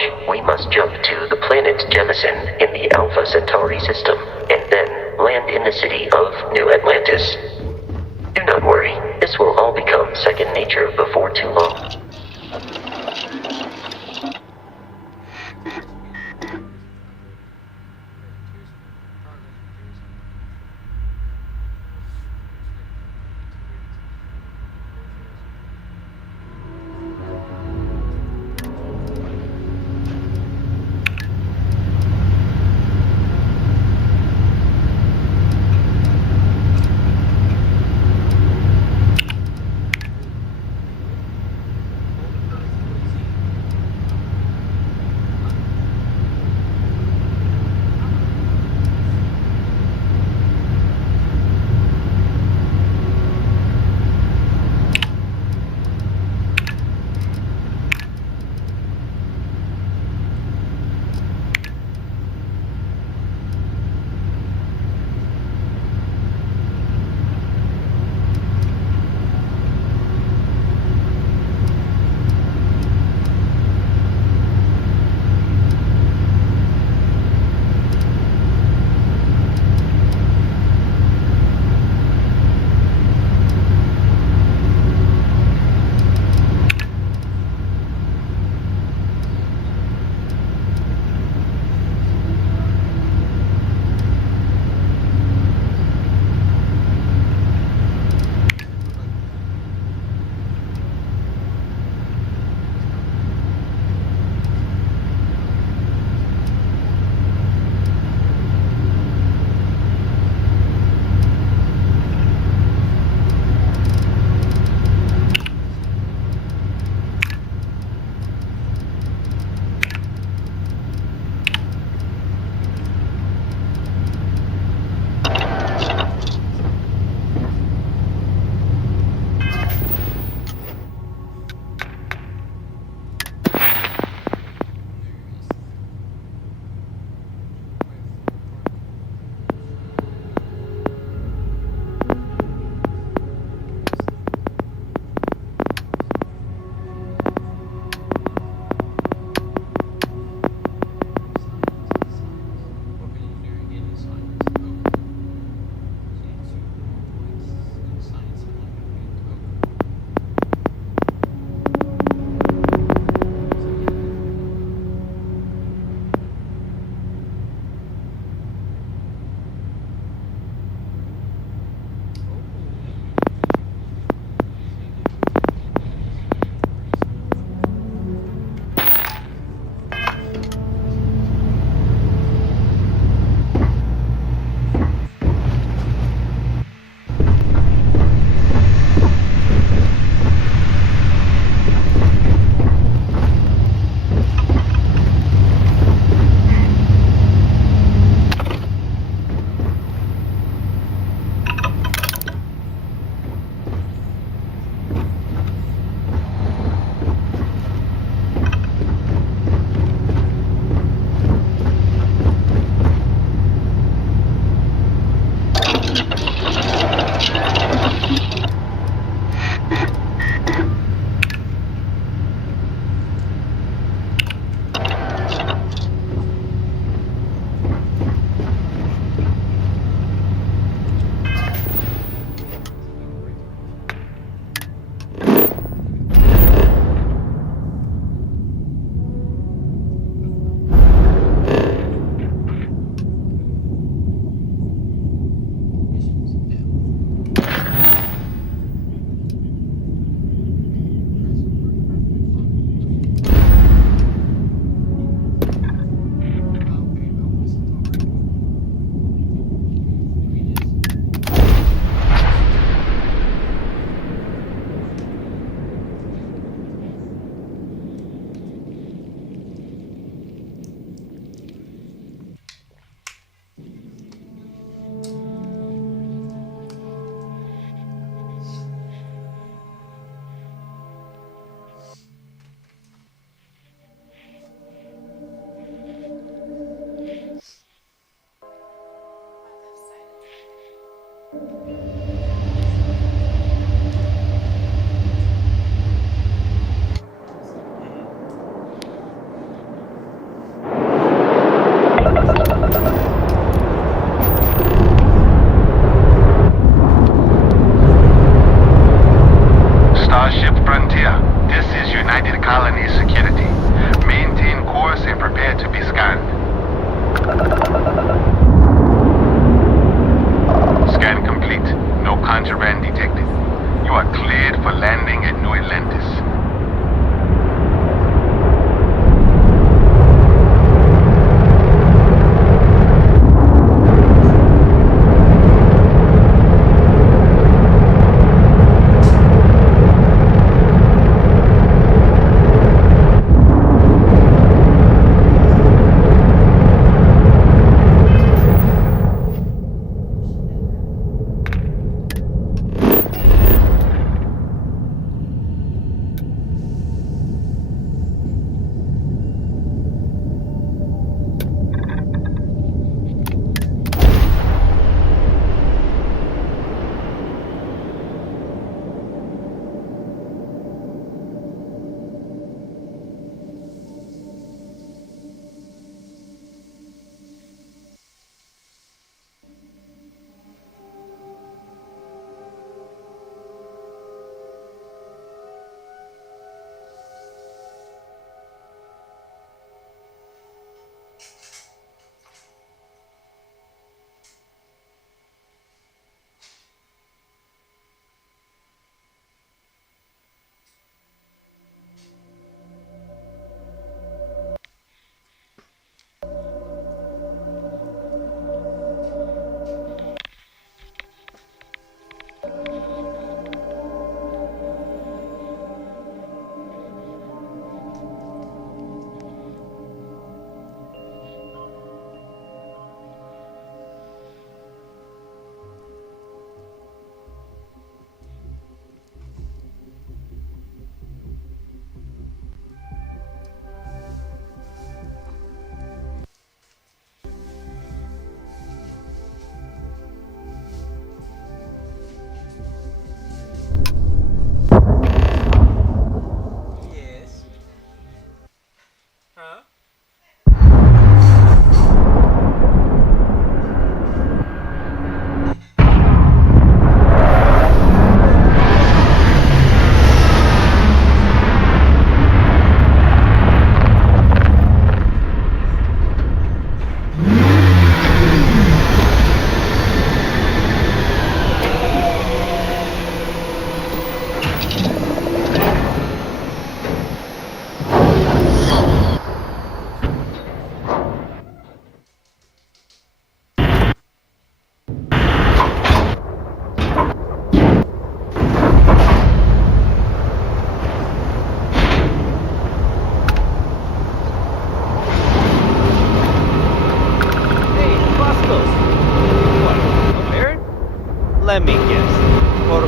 launch, we must jump to the planet Jemison in the Alpha Centauri system, and then land in the city of New Atlantis. Do not worry, this will all become second nature before too long.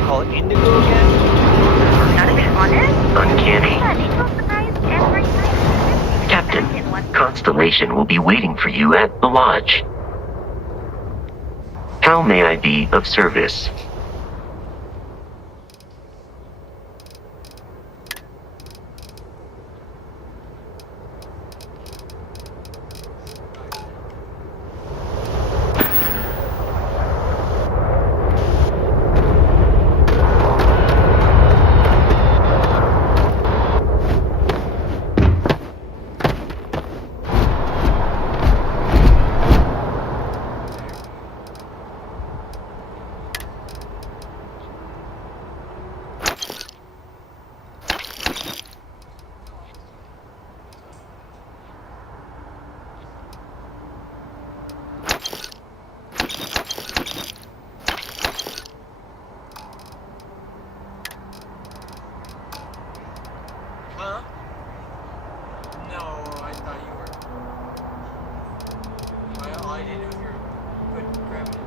call it indigo again? Gotta be honest. Uncanny. Yeah, they feel surprised every time. Captain, Constellation will be waiting for you at the lodge. How may I be of service? Huh? No, I thought you were. All I didn't know if you were grabbing it.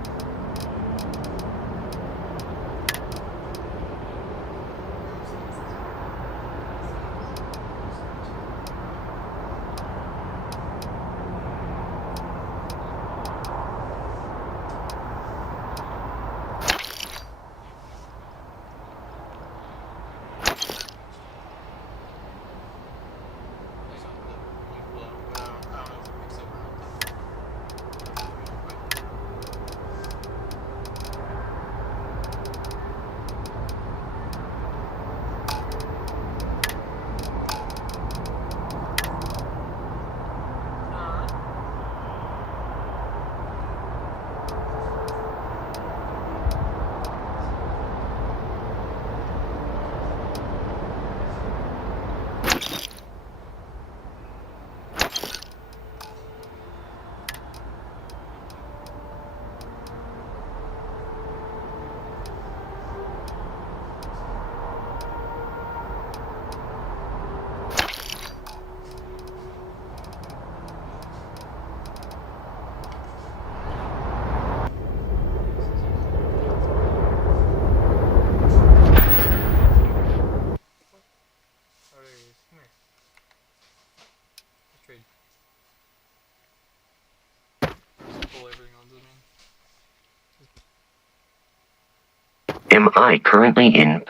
Am I currently in?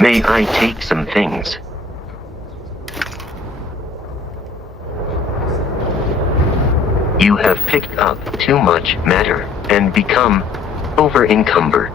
May I take some things? You have picked up too much matter and become over-encumbered.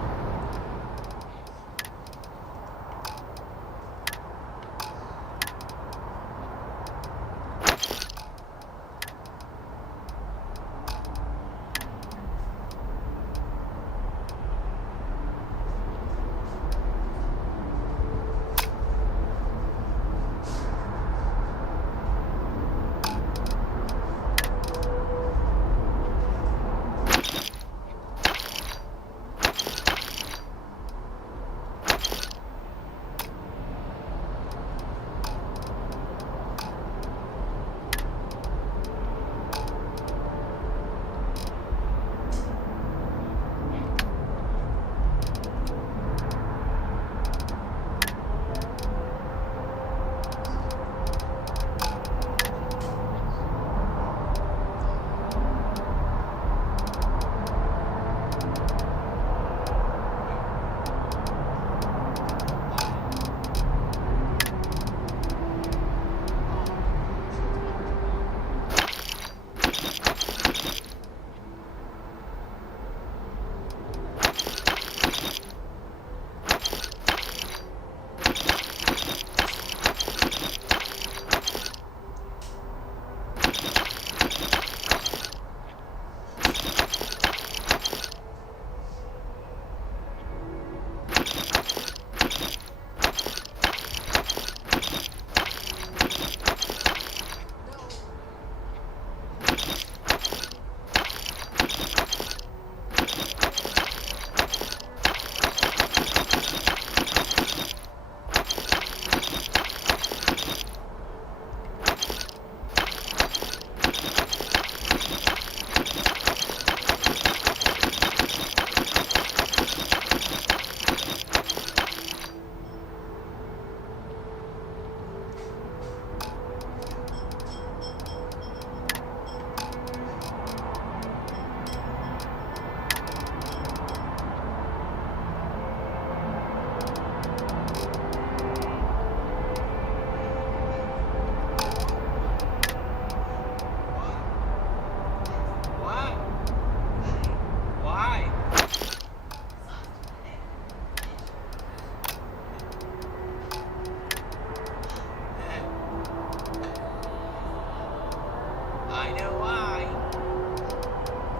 know why.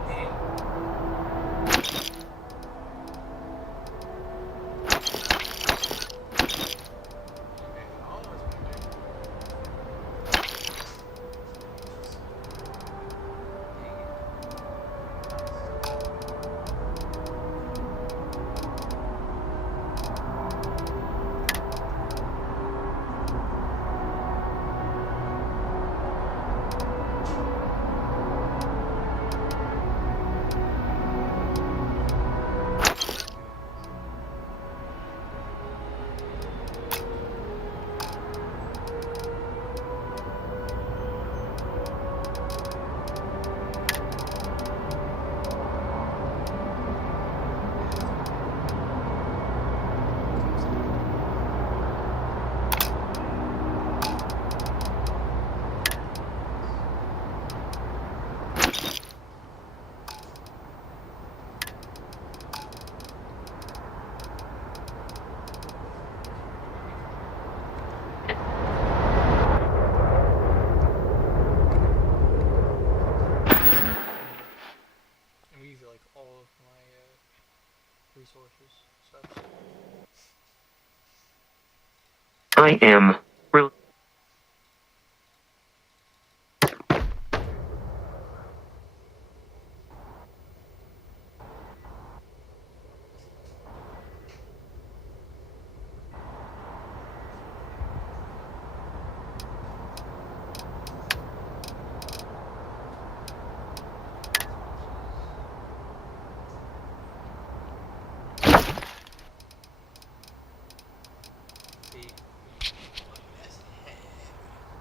Hey. I'm using like all of my resources, such. I am.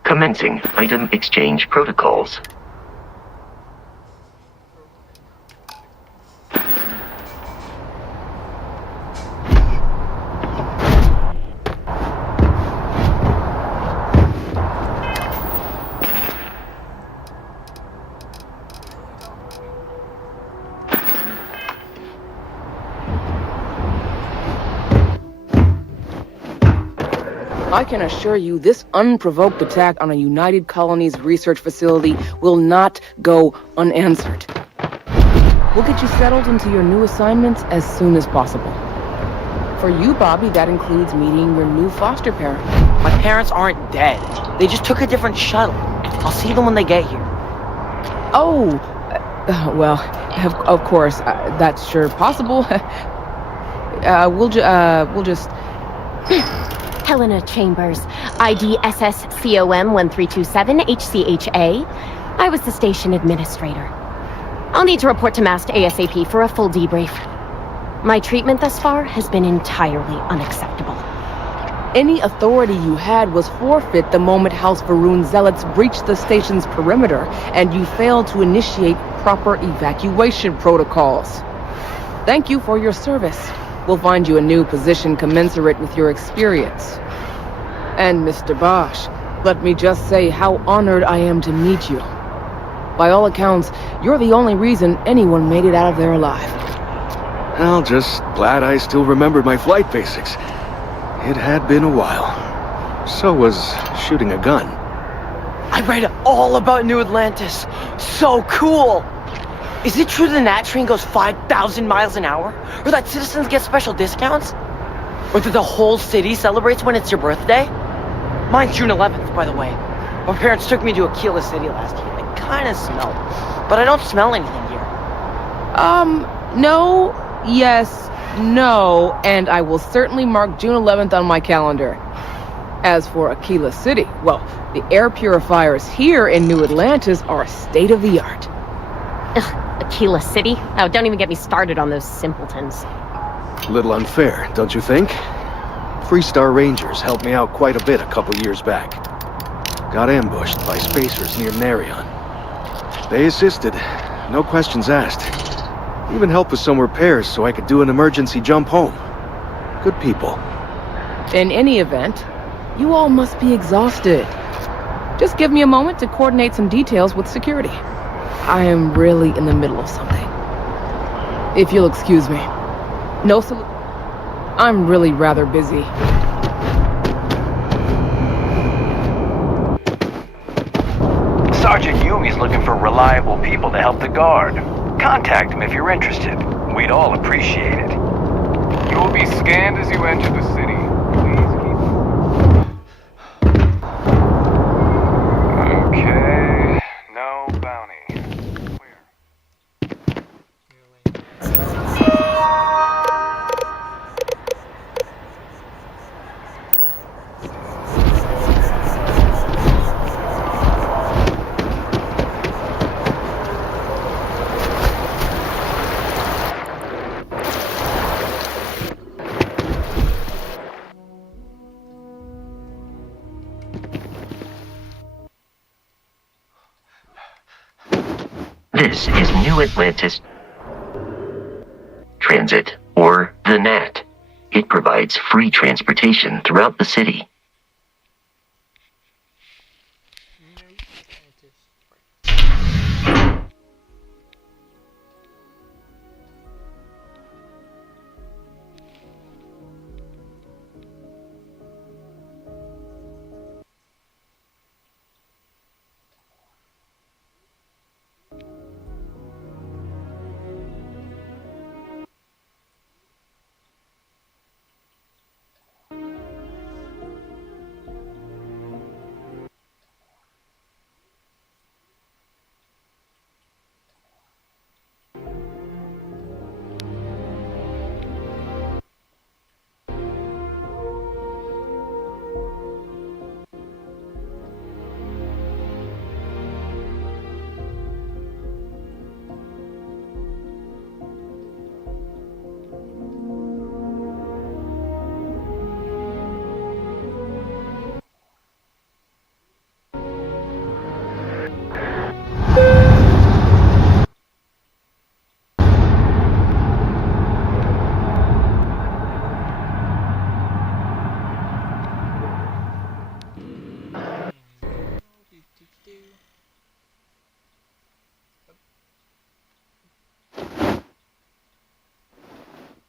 Commencing item exchange protocols. I can assure you this unprovoked attack on a United Colonies research facility will not go unanswered. We'll get you settled into your new assignments as soon as possible. For you, Bobby, that includes meeting your new foster parent. My parents aren't dead. They just took a different shuttle. I'll see them when they get here. Oh, well, of course, that's sure possible. We'll just... Helena Chambers, ID SSCOM 1327 HCHA. I was the station administrator. I'll need to report to MAST ASAP for a full debrief. My treatment thus far has been entirely unacceptable. Any authority you had was forfeit the moment House Varun zealots breached the station's perimeter, and you failed to initiate proper evacuation protocols. Thank you for your service. We'll find you a new position commensurate with your experience. And Mr. Bosch, let me just say how honored I am to meet you. By all accounts, you're the only reason anyone made it out of there alive. Well, just glad I still remembered my flight basics. It had been a while. So was shooting a gun. I read all about New Atlantis. So cool! Is it true the Nat train goes 5,000 miles an hour? Or that citizens get special discounts? Or that the whole city celebrates when it's your birthday? Mine's June 11th, by the way. My parents took me to Aquila City last year. It kinda smelled. But I don't smell anything here. No, yes, no, and I will certainly mark June 11th on my calendar. As for Aquila City, well, the air purifiers here in New Atlantis are state-of-the-art. Ugh, Aquila City? Oh, don't even get me started on those simpletons. A little unfair, don't you think? Freestar Rangers helped me out quite a bit a couple years back. Got ambushed by spacers near Narion. They assisted, no questions asked. Even helped with some repairs so I could do an emergency jump home. Good people. In any event, you all must be exhausted. Just give me a moment to coordinate some details with security. I am really in the middle of something. If you'll excuse me. No salute. I'm really rather busy. Sergeant Yumi's looking for reliable people to help the guard. Contact him if you're interested. We'd all appreciate it. You will be scanned as you enter the city. Please keep... Okay. No bounty. Clear. This is New Atlantis Transit, or the NAT. It provides free transportation throughout the city.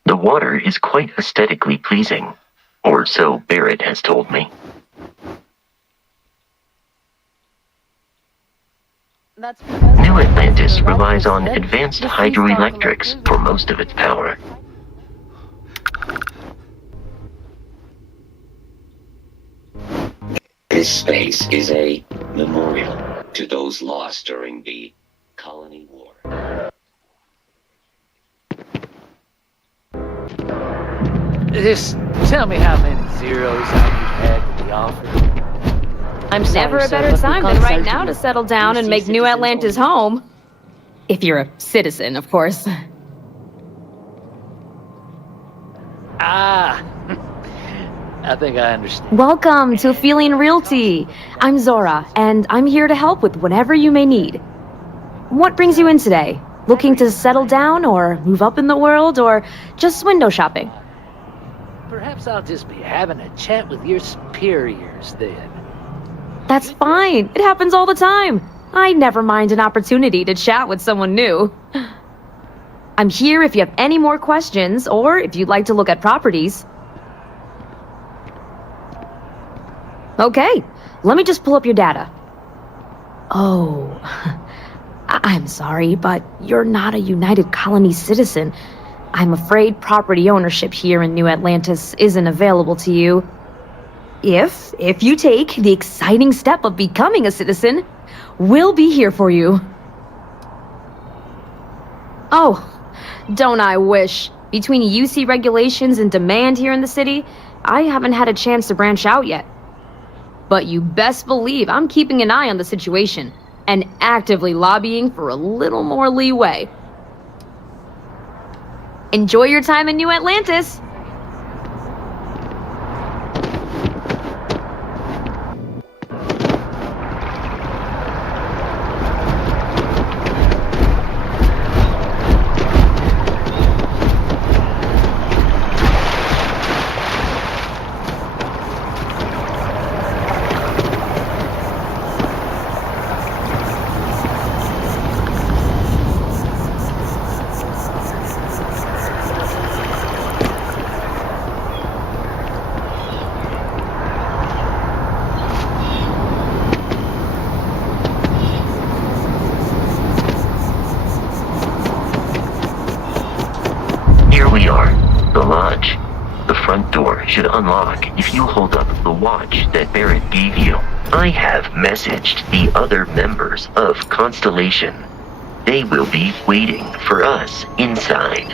The water is quite aesthetically pleasing, or so Barrett has told me. That's because New Atlantis relies on advanced hydroelectrics for most of its power. This space is a memorial to those lost during the Colony War. Just tell me how many zeros I've had to the offer. I'm Never a better time than right now to settle down and make New Atlantis home. If you're a citizen, of course. Ah, I think I understand. Welcome to Feeling Realty. I'm Zora, and I'm here to help with whatever you may need. What brings you in today? Looking to settle down, or move up in the world, or just window shopping? Perhaps I'll just be having a chat with your superiors then. That's fine. It happens all the time. I never mind an opportunity to chat with someone new. I'm here if you have any more questions, or if you'd like to look at properties. Okay, let me just pull up your data. Oh, I'm sorry, but you're not a United Colony citizen. I'm afraid property ownership here in New Atlantis isn't available to you. If you take the exciting step of becoming a citizen, we'll be here for you. Oh, don't I wish. Between UC regulations and demand here in the city, I haven't had a chance to branch out yet. But you best believe I'm keeping an eye on the situation and actively lobbying for a little more leeway. Enjoy your time in New Atlantis! the lodge. The front door should unlock if you hold up the watch that Barrett gave you. I have messaged the other members of Constellation. They will be waiting for us inside.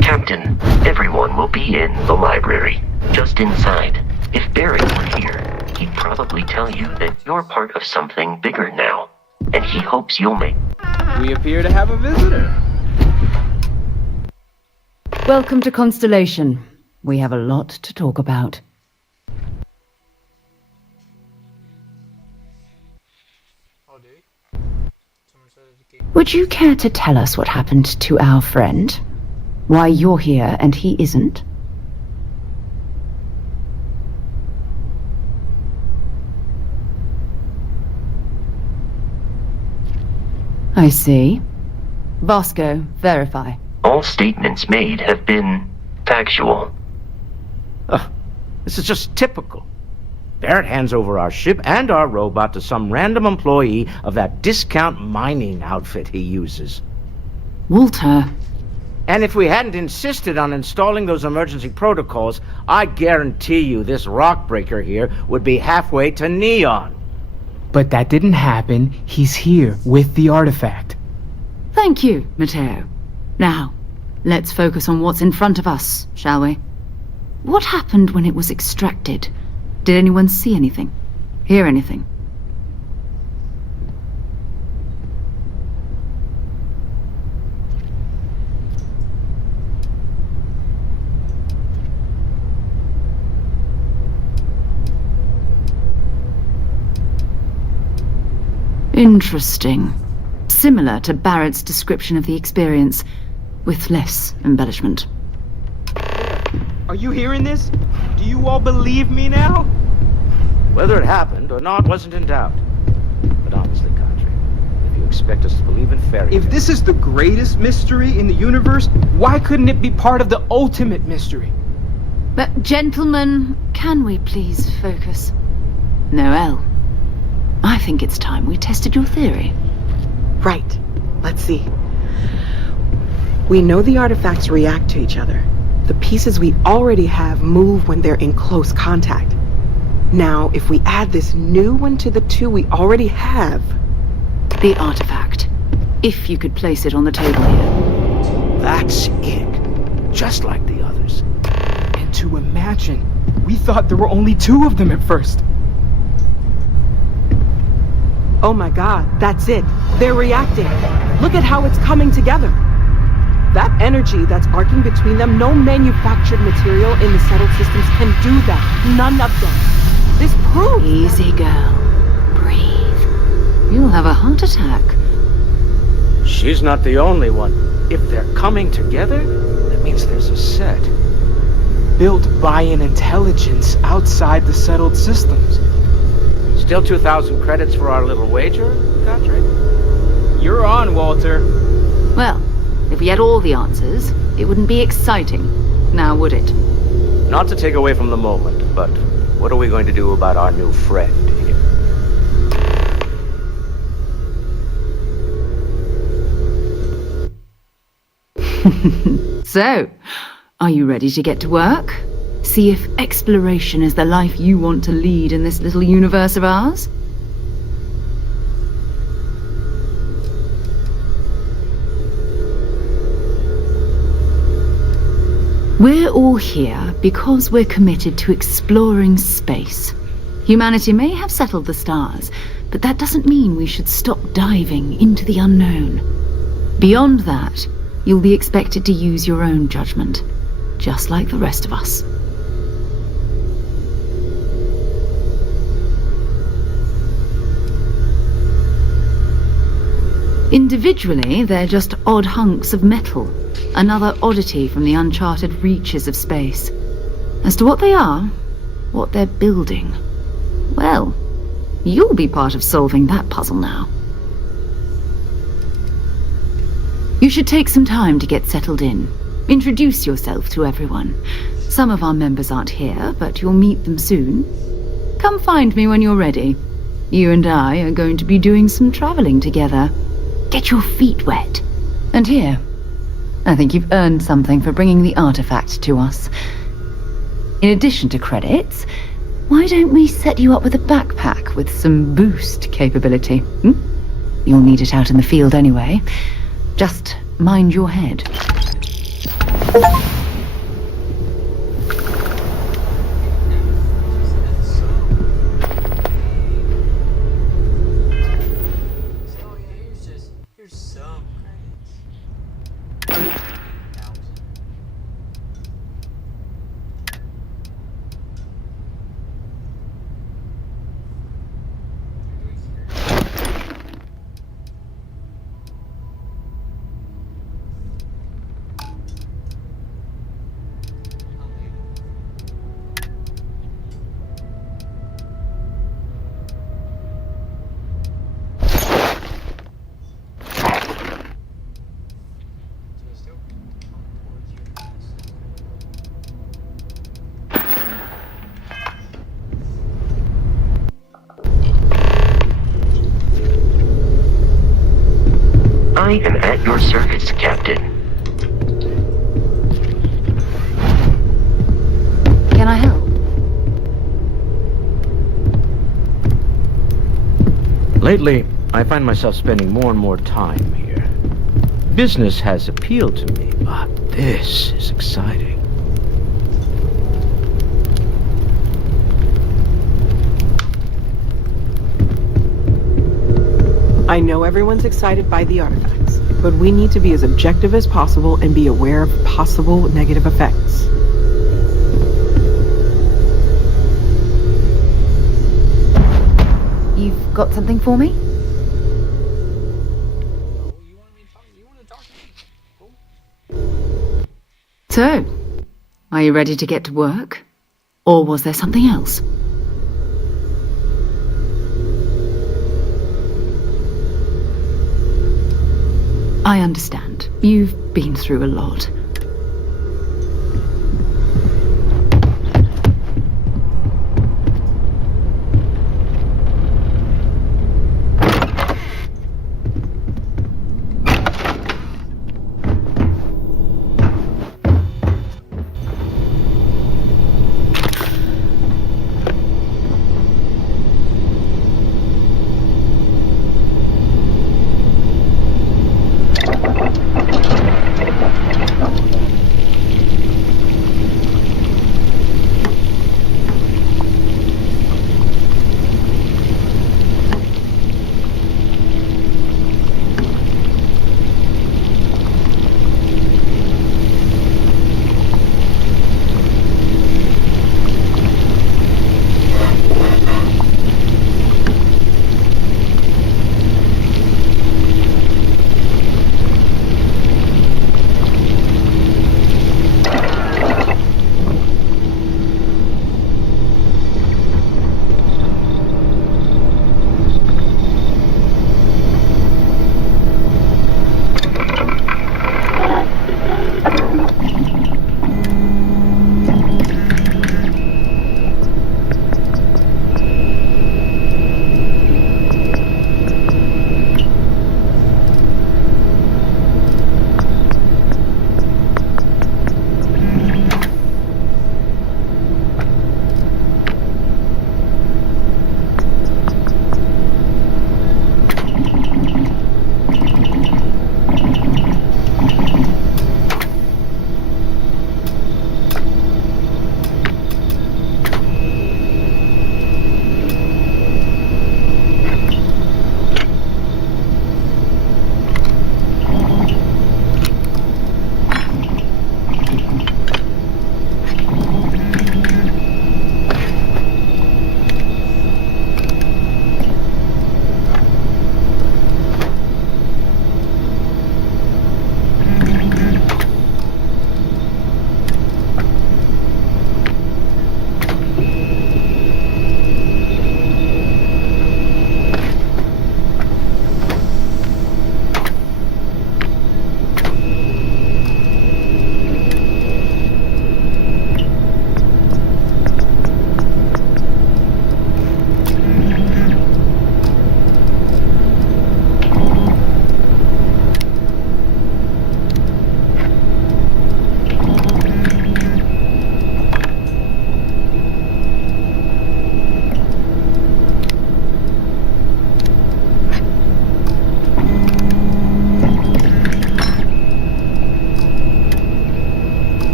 Captain, everyone will be in the library, just inside. If Barrett were here, he'd probably tell you that you're part of something bigger now, and he hopes you'll make... We appear to have a visitor. Welcome to Constellation. We have a lot to talk about. Would you care to tell us what happened to our friend? Why you're here and he isn't? I see. Vasco, verify. All statements made have been factual. This is just typical. Barrett hands over our ship and our robot to some random employee of that discount mining outfit he uses. Walter. And if we hadn't insisted on installing those emergency protocols, I guarantee you this rock breaker here would be halfway to Neon. But that didn't happen. He's here with the artifact. Thank you, Matteo. Now, let's focus on what's in front of us, shall we? What happened when it was extracted? Did anyone see anything? Hear anything? Interesting. Similar to Barrett's description of the experience, with less embellishment. Are you hearing this? Do you all believe me now? Whether it happened or not wasn't in doubt. But honestly, Country, if you expect us to believe in fairy tales... If this is the greatest mystery in the universe, why couldn't it be part of the ultimate mystery? But, gentlemen, can we please focus? Noel, I think it's time we tested your theory. Right. Let's see. We know the artifacts react to each other. The pieces we already have move when they're in close contact. Now, if we add this new one to the two we already have... The artifact. If you could place it on the table here. That's it. Just like the others. And to imagine, we thought there were only two of them at first. Oh my god, that's it. They're reacting. Look at how it's coming together. That energy that's arcing between them, no manufactured material in the settled systems can do that. None of them. This proves... Easy, girl. Breathe. You'll have a heart attack. She's not the only one. If they're coming together, that means there's a set. Built by an intelligence outside the settled systems. Still 2,000 credits for our little wager, Country? You're on, Walter. Well, if we had all the answers, it wouldn't be exciting, now would it? Not to take away from the moment, but what are we going to do about our new friend here? So, are you ready to get to work? See if exploration is the life you want to lead in this little universe of ours? We're all here because we're committed to exploring space. Humanity may have settled the stars, but that doesn't mean we should stop diving into the unknown. Beyond that, you'll be expected to use your own judgment. just like the rest of us. Individually, they're just odd hunks of metal, another oddity from the uncharted reaches of space. As to what they are, what they're building, well, you'll be part of solving that puzzle now. You should take some time to get settled in. Introduce yourself to everyone. Some of our members aren't here, but you'll meet them soon. Come find me when you're ready. You and I are going to be doing some traveling together. Get your feet wet. And here, I think you've earned something for bringing the artifact to us. In addition to credits, why don't we set you up with a backpack with some boost capability? You'll need it out in the field anyway. Just mind your head. I am at your service, Captain. Can I help? Lately, I find myself spending more and more time here. Business has appealed to me, but this is exciting. I know everyone's excited by the artifacts, but we need to be as objective as possible and be aware of possible negative effects. You've got something for me? So, are you ready to get to work? Or was there something else? I understand. You've been through a lot.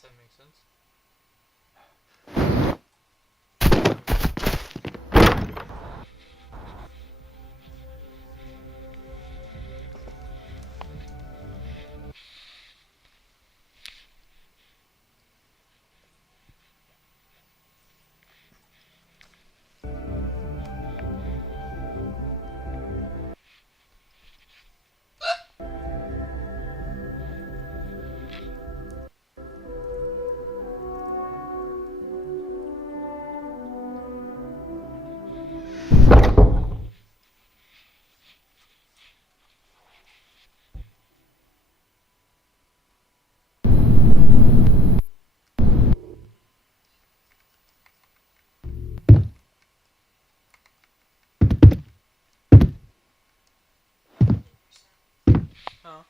guess that makes sense. Oh.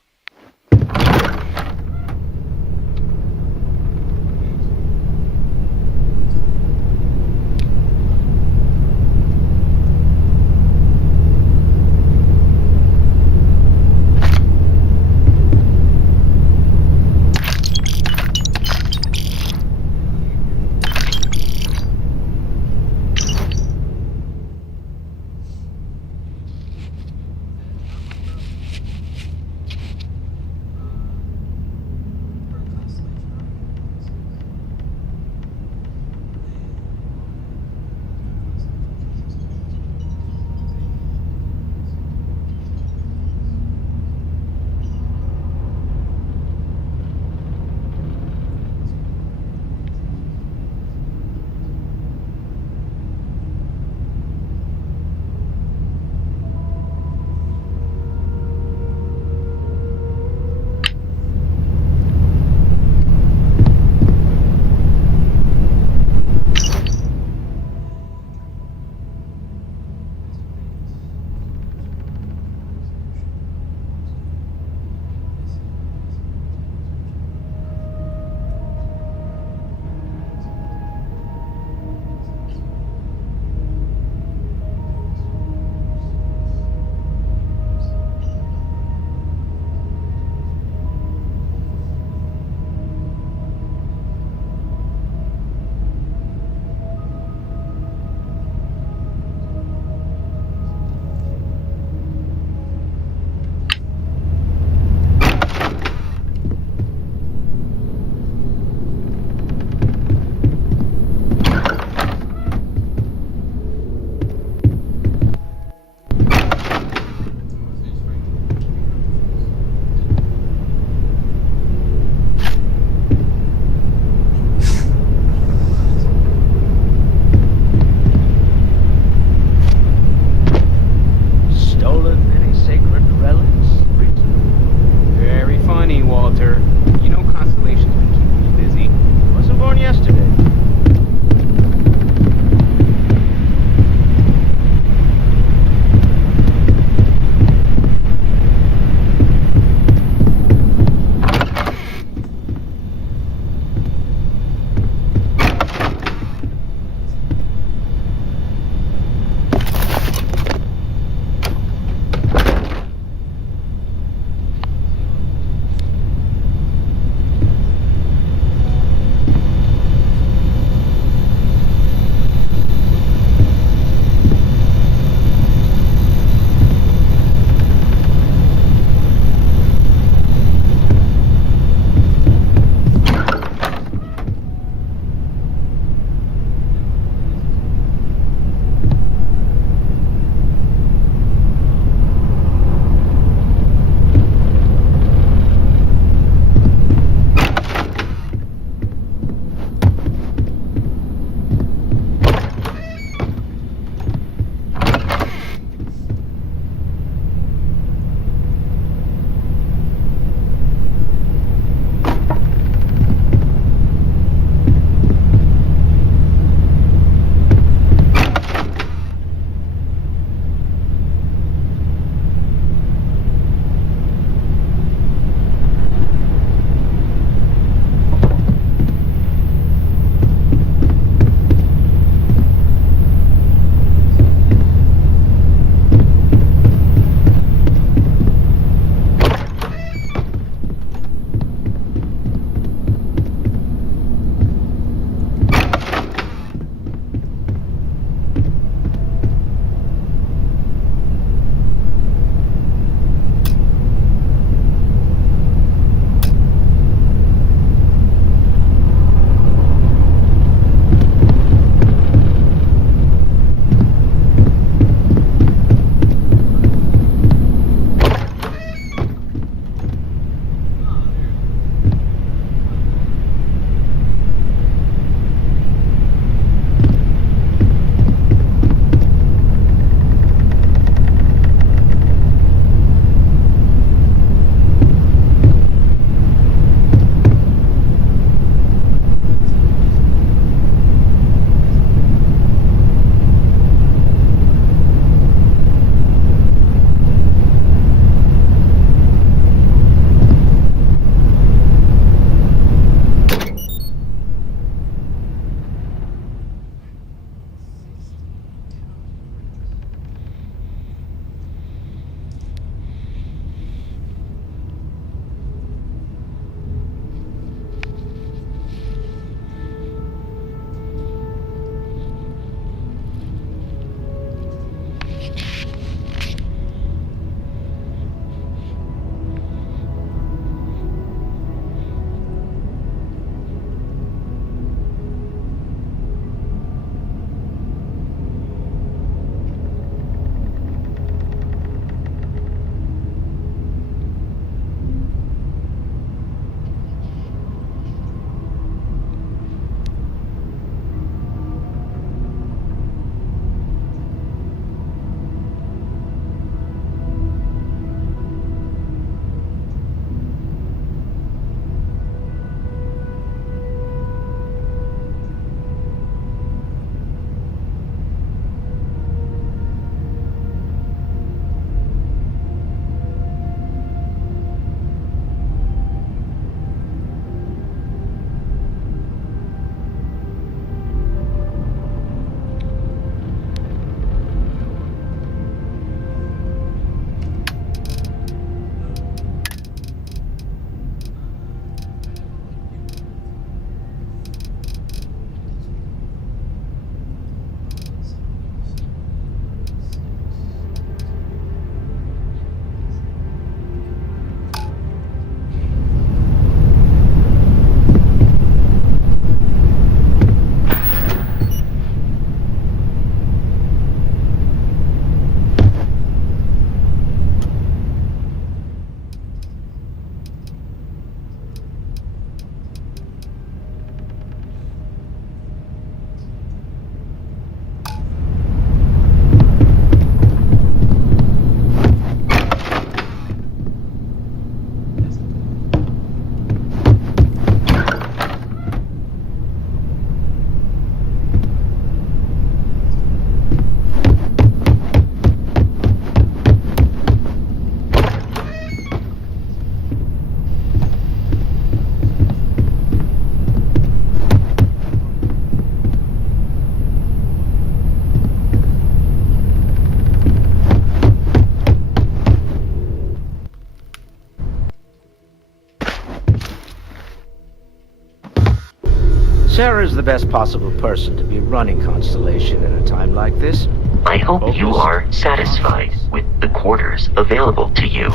Sarah's the best possible person to be running Constellation in a time like this. I hope you are satisfied with the quarters available to you.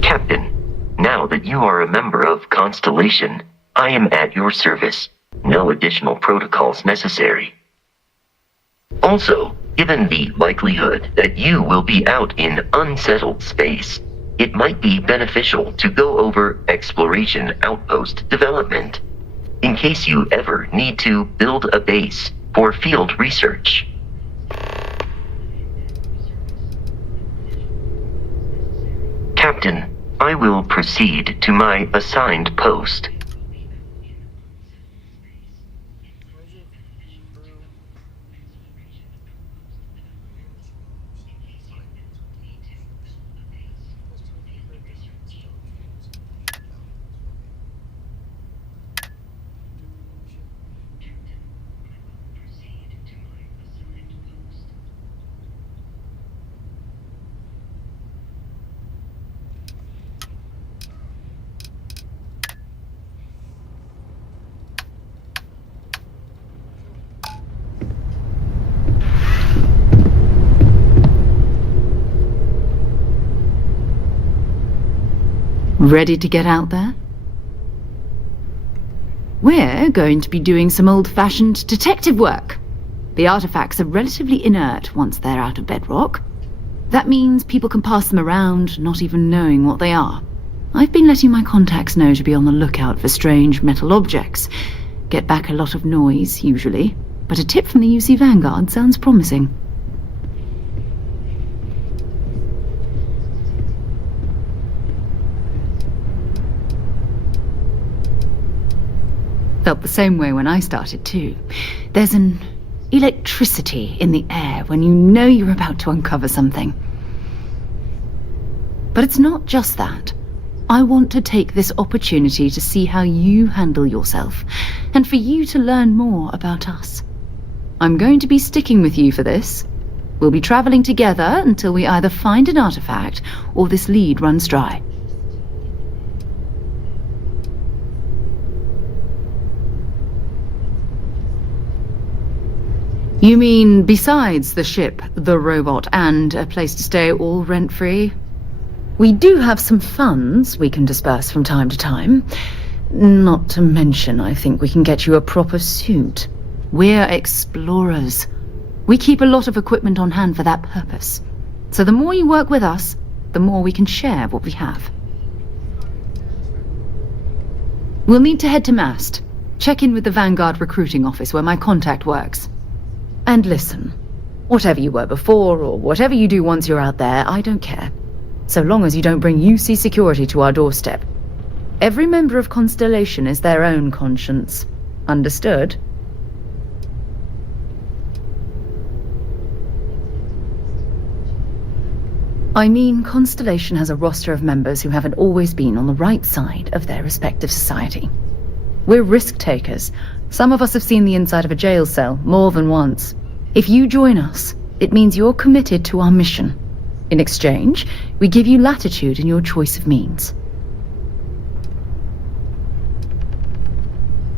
Captain, now that you are a member of Constellation, I am at your service. No additional protocols necessary. Also, given the likelihood that you will be out in unsettled space, it might be beneficial to go over exploration outpost development, in case you ever need to build a base for field research. Captain, I will proceed to my assigned post. Ready to get out there? We're going to be doing some old-fashioned detective work. The artifacts are relatively inert once they're out of bedrock. That means people can pass them around, not even knowing what they are. I've been letting my contacts know to be on the lookout for strange metal objects. Get back a lot of noise, usually, but a tip from the UC Vanguard sounds promising. Felt the same way when I started too. There's an electricity in the air when you know you're about to uncover something. But it's not just that. I want to take this opportunity to see how you handle yourself, and for you to learn more about us. I'm going to be sticking with you for this. We'll be traveling together until we either find an artifact or this lead runs dry. You mean besides the ship, the robot, and a place to stay all rent-free? We do have some funds we can disperse from time to time. Not to mention, I think we can get you a proper suit. We're explorers. We keep a lot of equipment on hand for that purpose. So the more you work with us, the more we can share what we have. We'll need to head to Mast. Check in with the Vanguard recruiting office where my contact works. And listen, whatever you were before, or whatever you do once you're out there, I don't care. So long as you don't bring UC security to our doorstep. Every member of Constellation is their own conscience. Understood? I mean, Constellation has a roster of members who haven't always been on the right side of their respective society. We're risk-takers. Some of us have seen the inside of a jail cell more than once. If you join us, it means you're committed to our mission. In exchange, we give you latitude in your choice of means.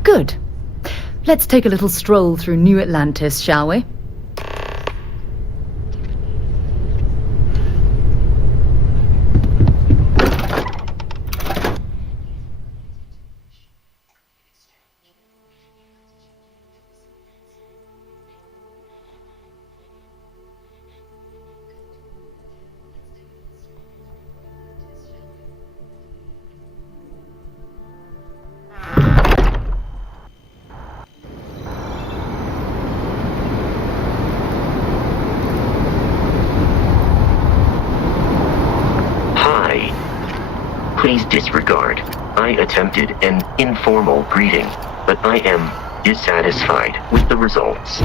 Good. Let's take a little stroll through New Atlantis, shall we? Please disregard. I attempted an informal greeting, but I am dissatisfied with the results.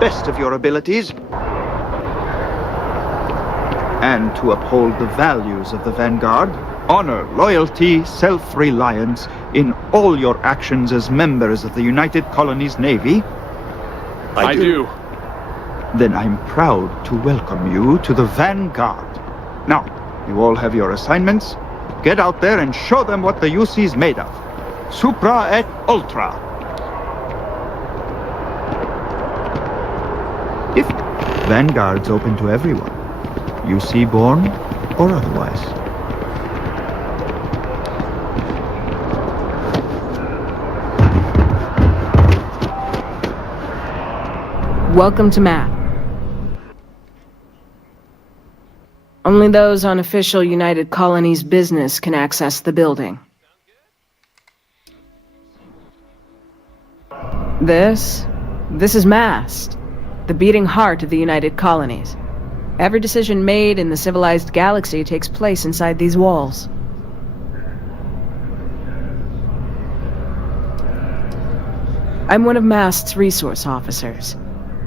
best of your abilities, and to uphold the values of the Vanguard, honor, loyalty, self-reliance in all your actions as members of the United Colonies Navy? I do. Then I'm proud to welcome you to the Vanguard. Now, you all have your assignments. Get out there and show them what the UC's made of. Supra et Ultra. If Vanguard's open to everyone, UC born or otherwise. Welcome to Math. Only those on official United Colonies business can access the building. This is Mast, the beating heart of the United Colonies. Every decision made in the civilized galaxy takes place inside these walls. I'm one of Mast's resource officers.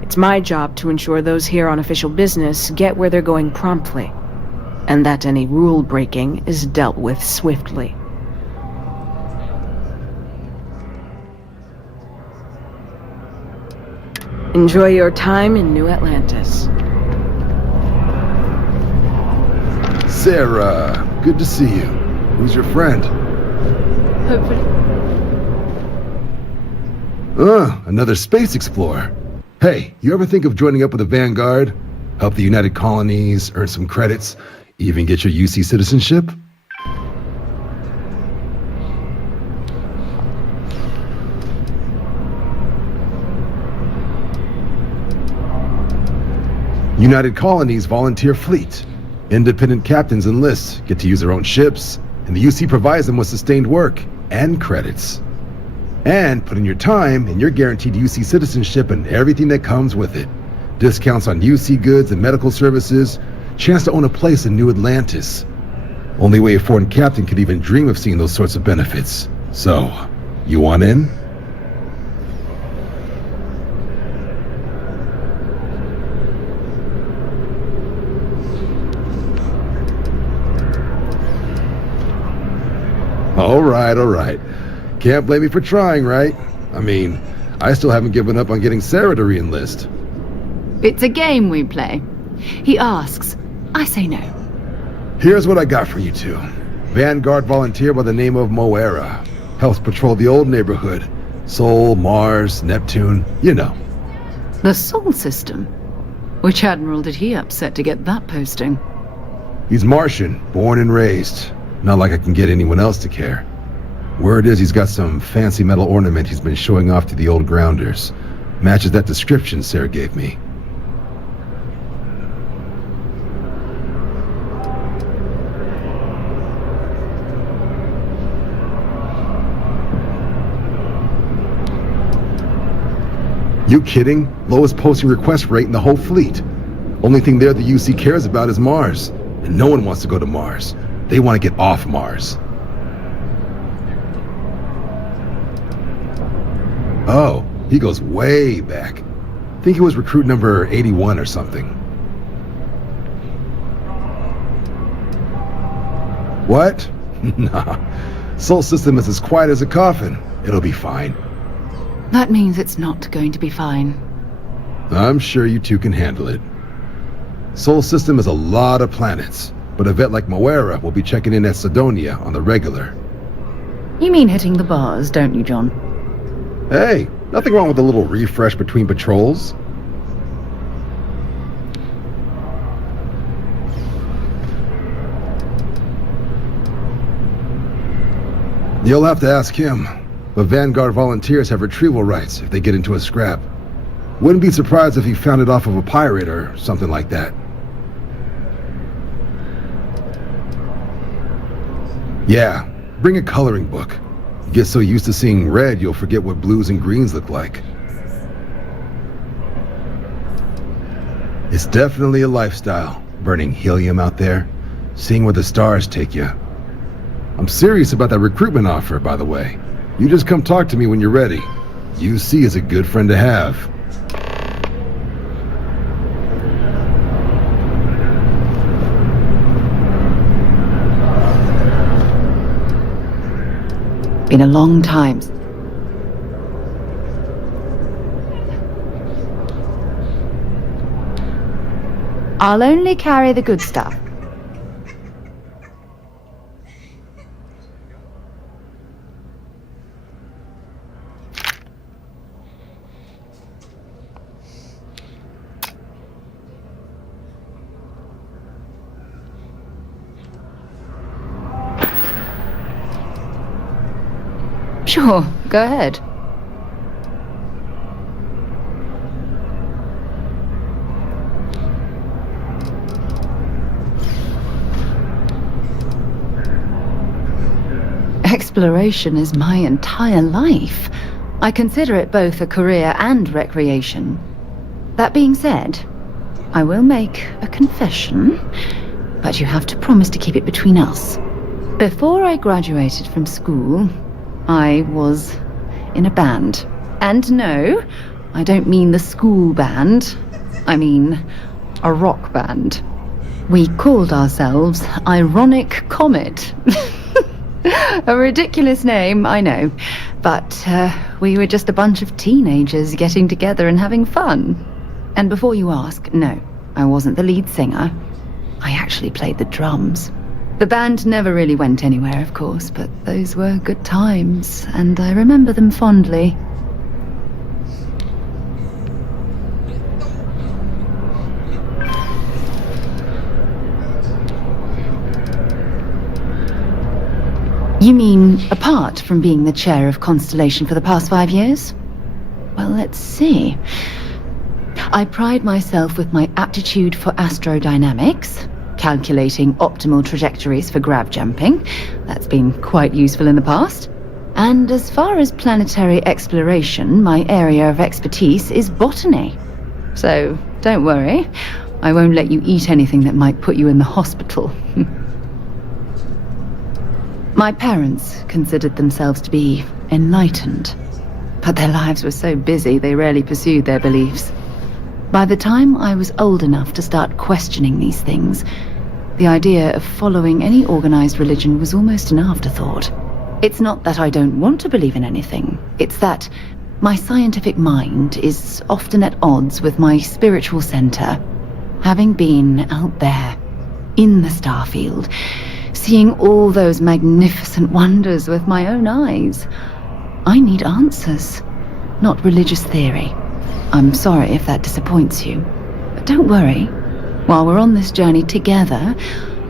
It's my job to ensure those here on official business get where they're going promptly, and that any rule breaking is dealt with swiftly. Enjoy your time in New Atlantis. Sarah, good to see you. Who's your friend? Hopefully. Another space explorer. Hey, you ever think of joining up with the Vanguard? Help the United Colonies, earn some credits, even get your UC citizenship? United Colonies volunteer fleet. Independent captains enlist, get to use their own ships, and the UC provides them with sustained work and credits. And put in your time, and you're guaranteed UC citizenship and everything that comes with it. Discounts on UC goods and medical services, chance to own a place in New Atlantis. Only way a foreign captain could even dream of seeing those sorts of benefits. So, you want in? All right. Can't blame me for trying, right? I mean, I still haven't given up on getting Sarah to re-enlist. It's a game we play. He asks, I say no. Here's what I got for you two. Vanguard volunteer by the name of Moera. Helps patrol the old neighborhood. Sol, Mars, Neptune, you know. The Sol system? Which admiral did he upset to get that posting? He's Martian, born and raised. Not like I can get anyone else to care. Word is he's got some fancy metal ornament he's been showing off to the old grounders. Matches that description Sarah gave me. You kidding? Lowest posting request rate in the whole fleet. Only thing there the UC cares about is Mars. And no one wants to go to Mars. They want to get off Mars. Oh, he goes way back. Think he was recruit number 81 or something. What? Nah. Sol system is as quiet as a coffin. It'll be fine. That means it's not going to be fine. I'm sure you two can handle it. Sol system is a lot of planets, but a vet like Moera will be checking in at Sidonia on the regular. You mean hitting the bars, don't you, John? Hey, nothing wrong with a little refresh between patrols. You'll have to ask him, but Vanguard volunteers have retrieval rights if they get into a scrap. Wouldn't be surprised if he found it off of a pirate or something like that. Yeah, bring a coloring book. Get so used to seeing red, you'll forget what blues and greens look like. It's definitely a lifestyle, burning helium out there, seeing where the stars take you. I'm serious about that recruitment offer, by the way. You just come talk to me when you're ready. UC is a good friend to have. Been a long time. I'll only carry the good stuff. Sure, go ahead. Exploration is my entire life. I consider it both a career and recreation. That being said, I will make a confession, but you have to promise to keep it between us. Before I graduated from school, I was in a band. And no, I don't mean the school band. I mean a rock band. We called ourselves Ironic Comet. A ridiculous name, I know. But we were just a bunch of teenagers getting together and having fun. And before you ask, no, I wasn't the lead singer. I actually played the drums. The band never really went anywhere, of course, but those were good times, and I remember them fondly. You mean apart from being the chair of Constellation for the past 5 years? Well, let's see. I pride myself with my aptitude for astrodynamics, calculating optimal trajectories for grav jumping. That's been quite useful in the past. And as far as planetary exploration, my area of expertise is botany. So, don't worry. I won't let you eat anything that might put you in the hospital. My parents considered themselves to be enlightened, but their lives were so busy they rarely pursued their beliefs. By the time I was old enough to start questioning these things, the idea of following any organized religion was almost an afterthought. It's not that I don't want to believe in anything, it's that my scientific mind is often at odds with my spiritual center. Having been out there, in the Starfield, seeing all those magnificent wonders with my own eyes, I need answers, not religious theory. I'm sorry if that disappoints you, but don't worry. While we're on this journey together,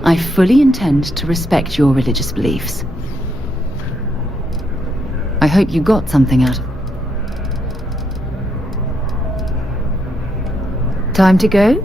I fully intend to respect your religious beliefs. I hope you got something out of it. Time to go?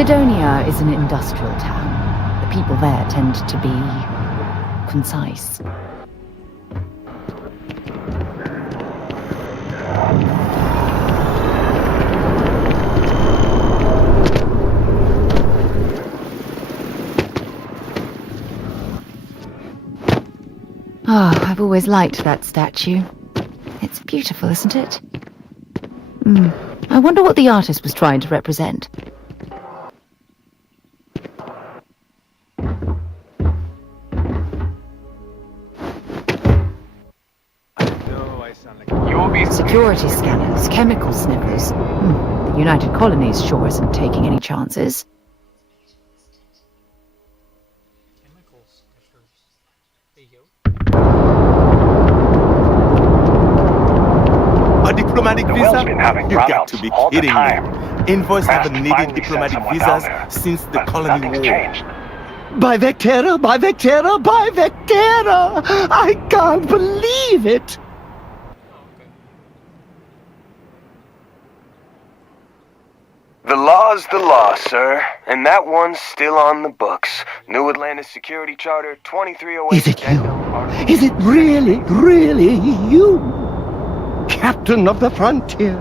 Sidonia is an industrial town. The people there tend to be concise. Oh, I've always liked that statue. It's beautiful, isn't it? I wonder what the artist was trying to represent. Security scanners, chemical sniffers. The United Colonies sure isn't taking any chances. A diplomatic The well's visa? been having You got to brownouts be all the kidding time. me. Envoys Mast haven't needed finally sent diplomatic someone down visas there, since the but colony nothing's war. changed. By Vectera, by Vectera, by Vectera! I can't believe it! The law's the law, sir, and that one's still on the books. New Atlantis Security Charter 2308. Is it you? Is it really you? Captain of the frontier,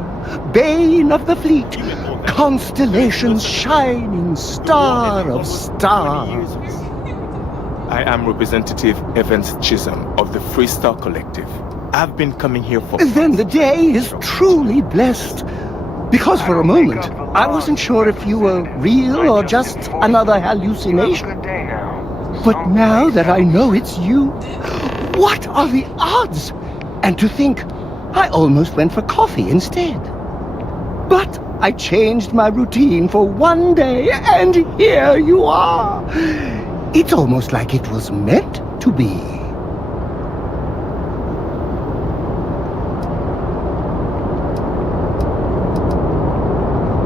bane of the fleet, constellation's shining star of stars. I am Representative Evans Chisholm of the Freestar Collective. I've been coming here for... Then the day is truly blessed. Because for a moment, I wasn't sure if you were real or just another hallucination. But now that I know it's you, what are the odds? And to think, I almost went for coffee instead. But I changed my routine for one day, and here you are. It's almost like it was meant to be.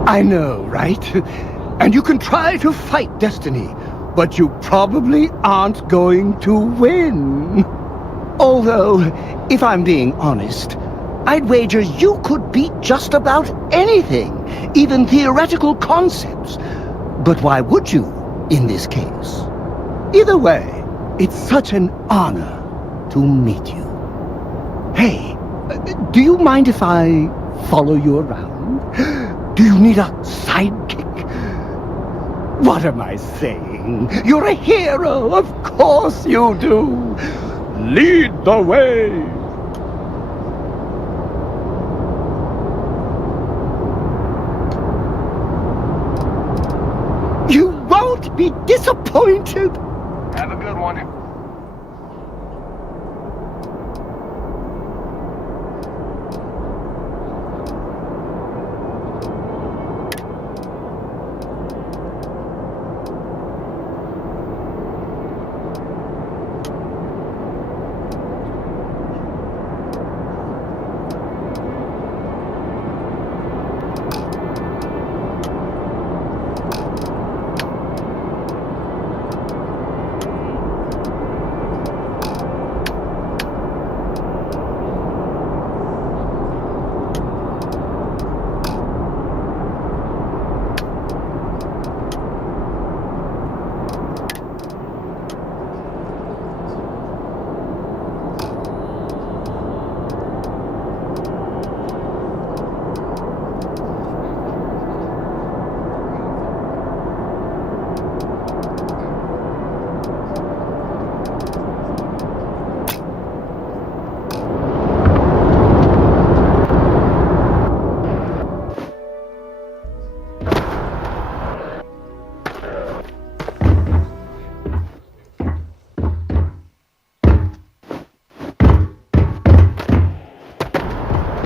I know, right? And you can try to fight destiny, but you probably aren't going to win. Although, if I'm being honest, I'd wager you could beat just about anything, even theoretical concepts. But why would you, in this case? Either way, it's such an honor to meet you. Hey, do you mind if I follow you around? Do you need a sidekick? What am I saying? You're a hero, of course you do. Lead the way. You won't be disappointed. Have a good one.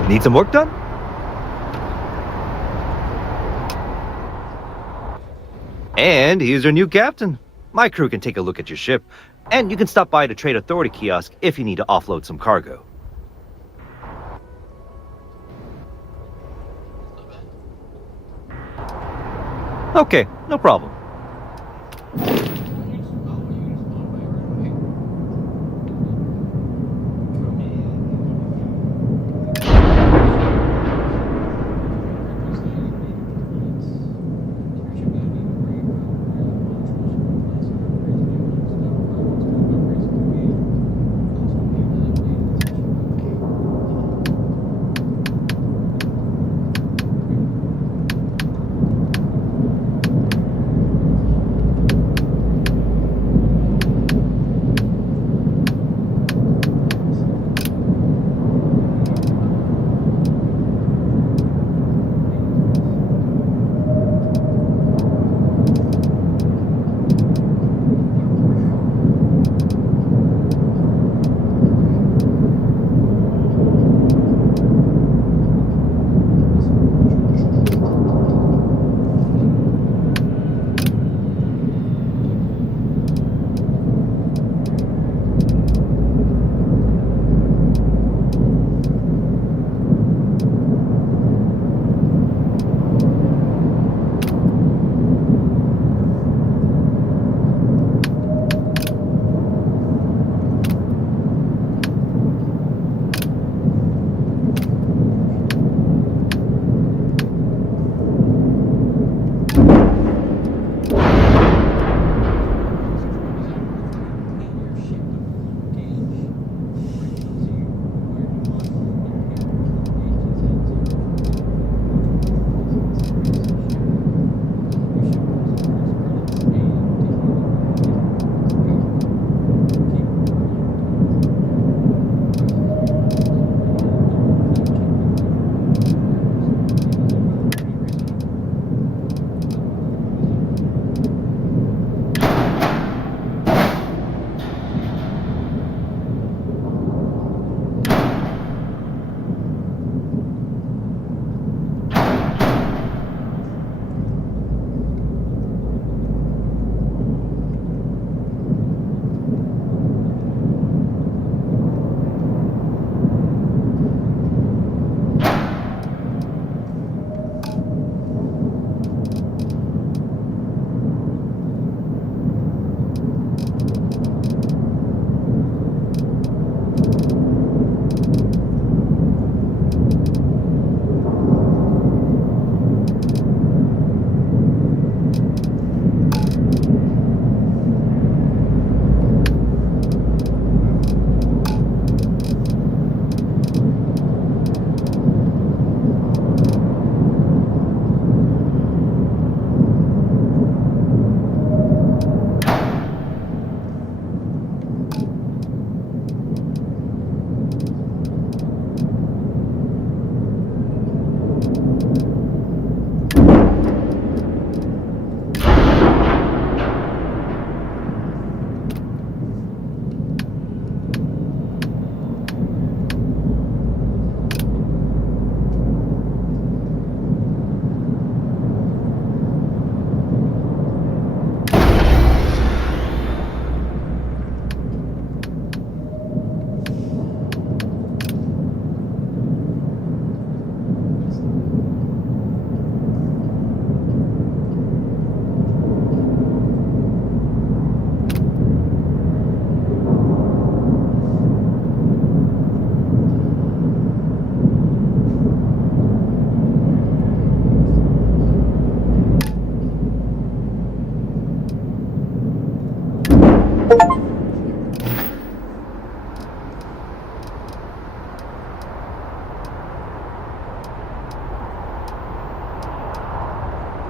Need some work done? And here's your new captain. My crew can take a look at your ship, and you can stop by the Trade Authority kiosk if you need to offload some cargo. Okay, no problem.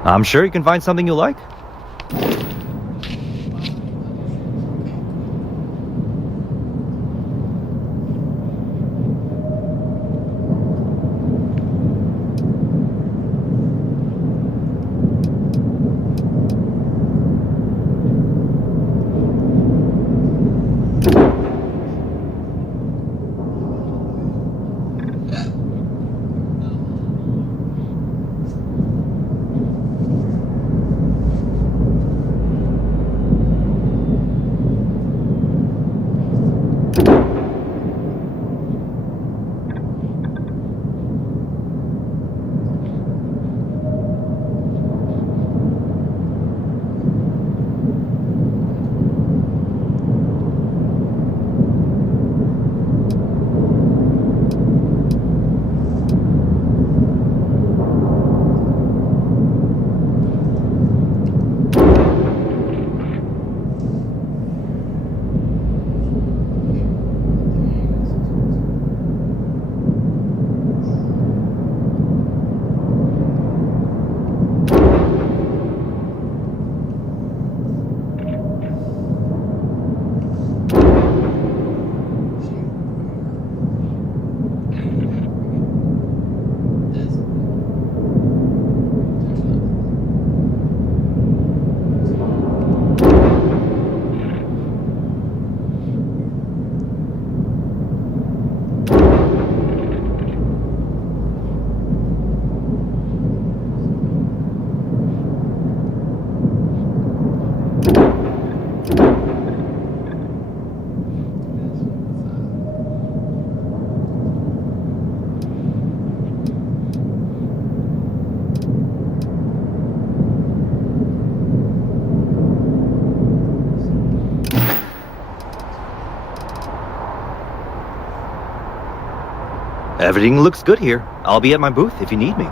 I'm sure you can find something you like. Everything looks good here. I'll be at my booth if you need me.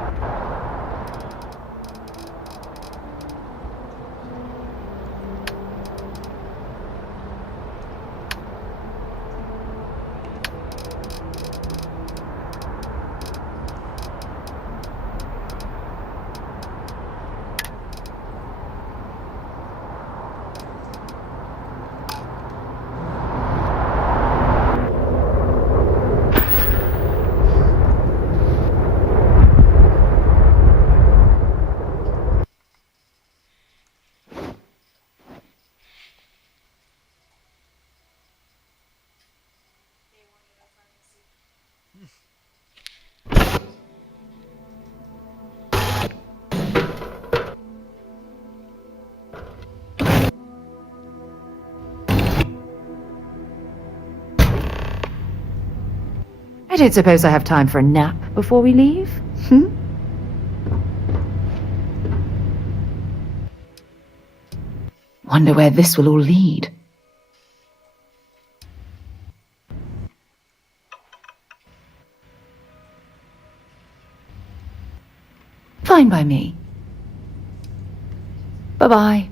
I don't suppose I have time for a nap before we leave? Wonder where this will all lead. fine by me. Bye-bye.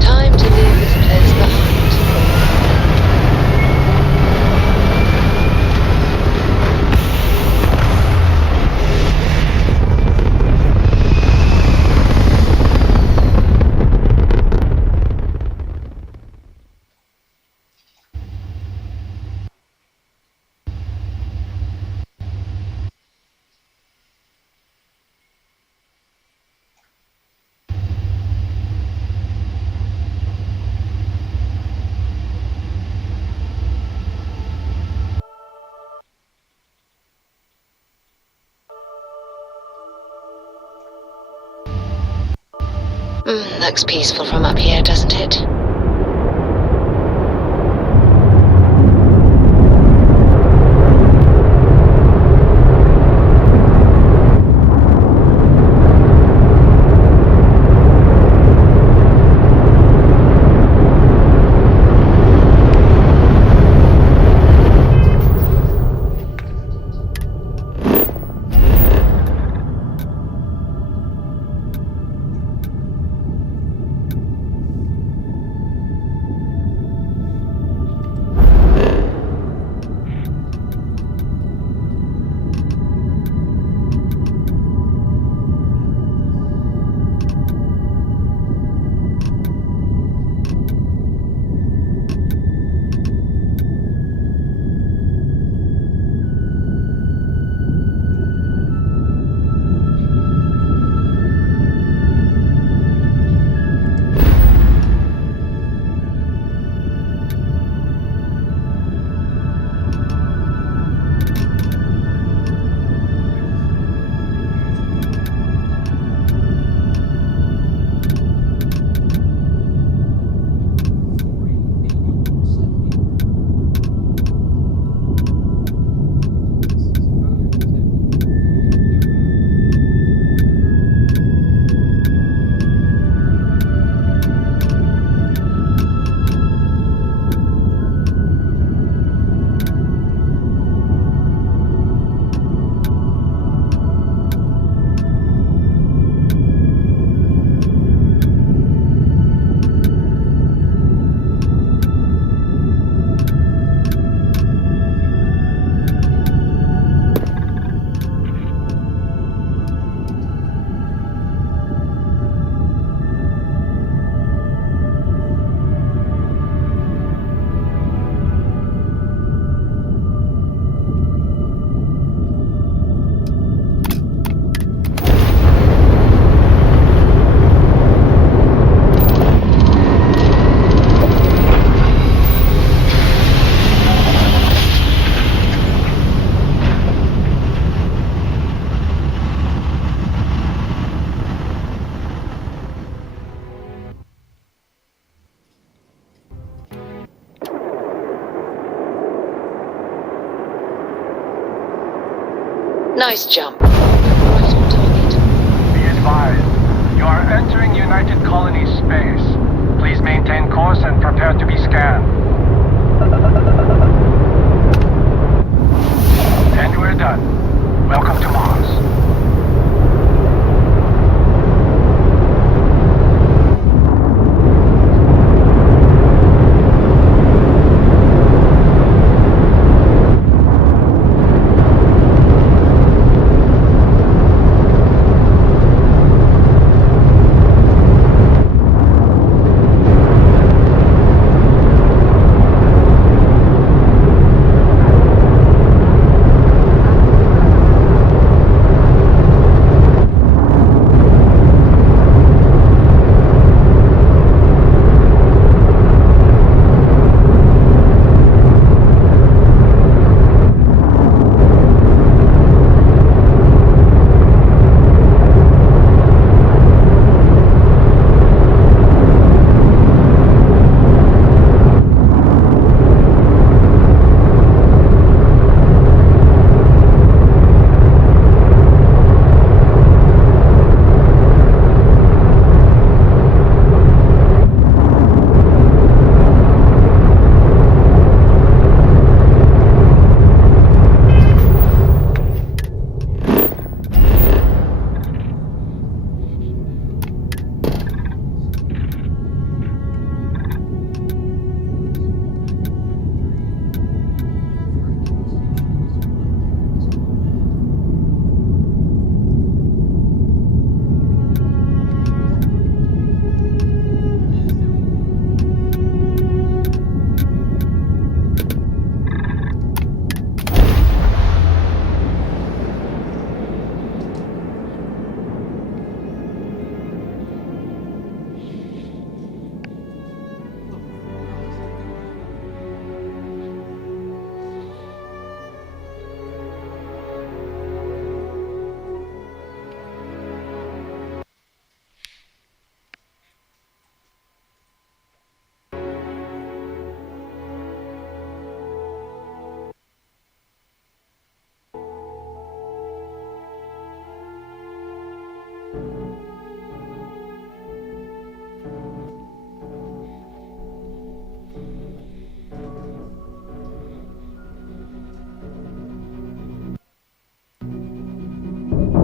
Time to leave this place behind. Looks peaceful from up here, doesn't it? Nice jump. Right on target. Be advised, you are entering United Colony space. Please maintain course and prepare to be scanned. And we're done. Welcome to Mars.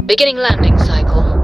Beginning landing cycle.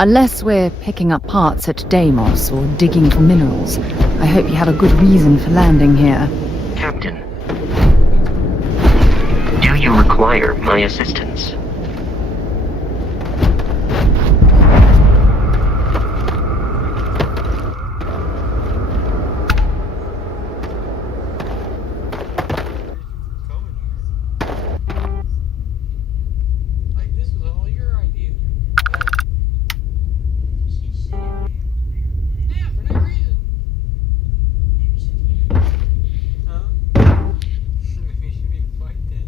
Unless we're picking up parts at Deimos or digging for minerals, I hope you have a good reason for landing here. Captain, do you require my assistance? Like, this was all your idea. Yeah, for no reason. Huh? Maybe she be the fight then.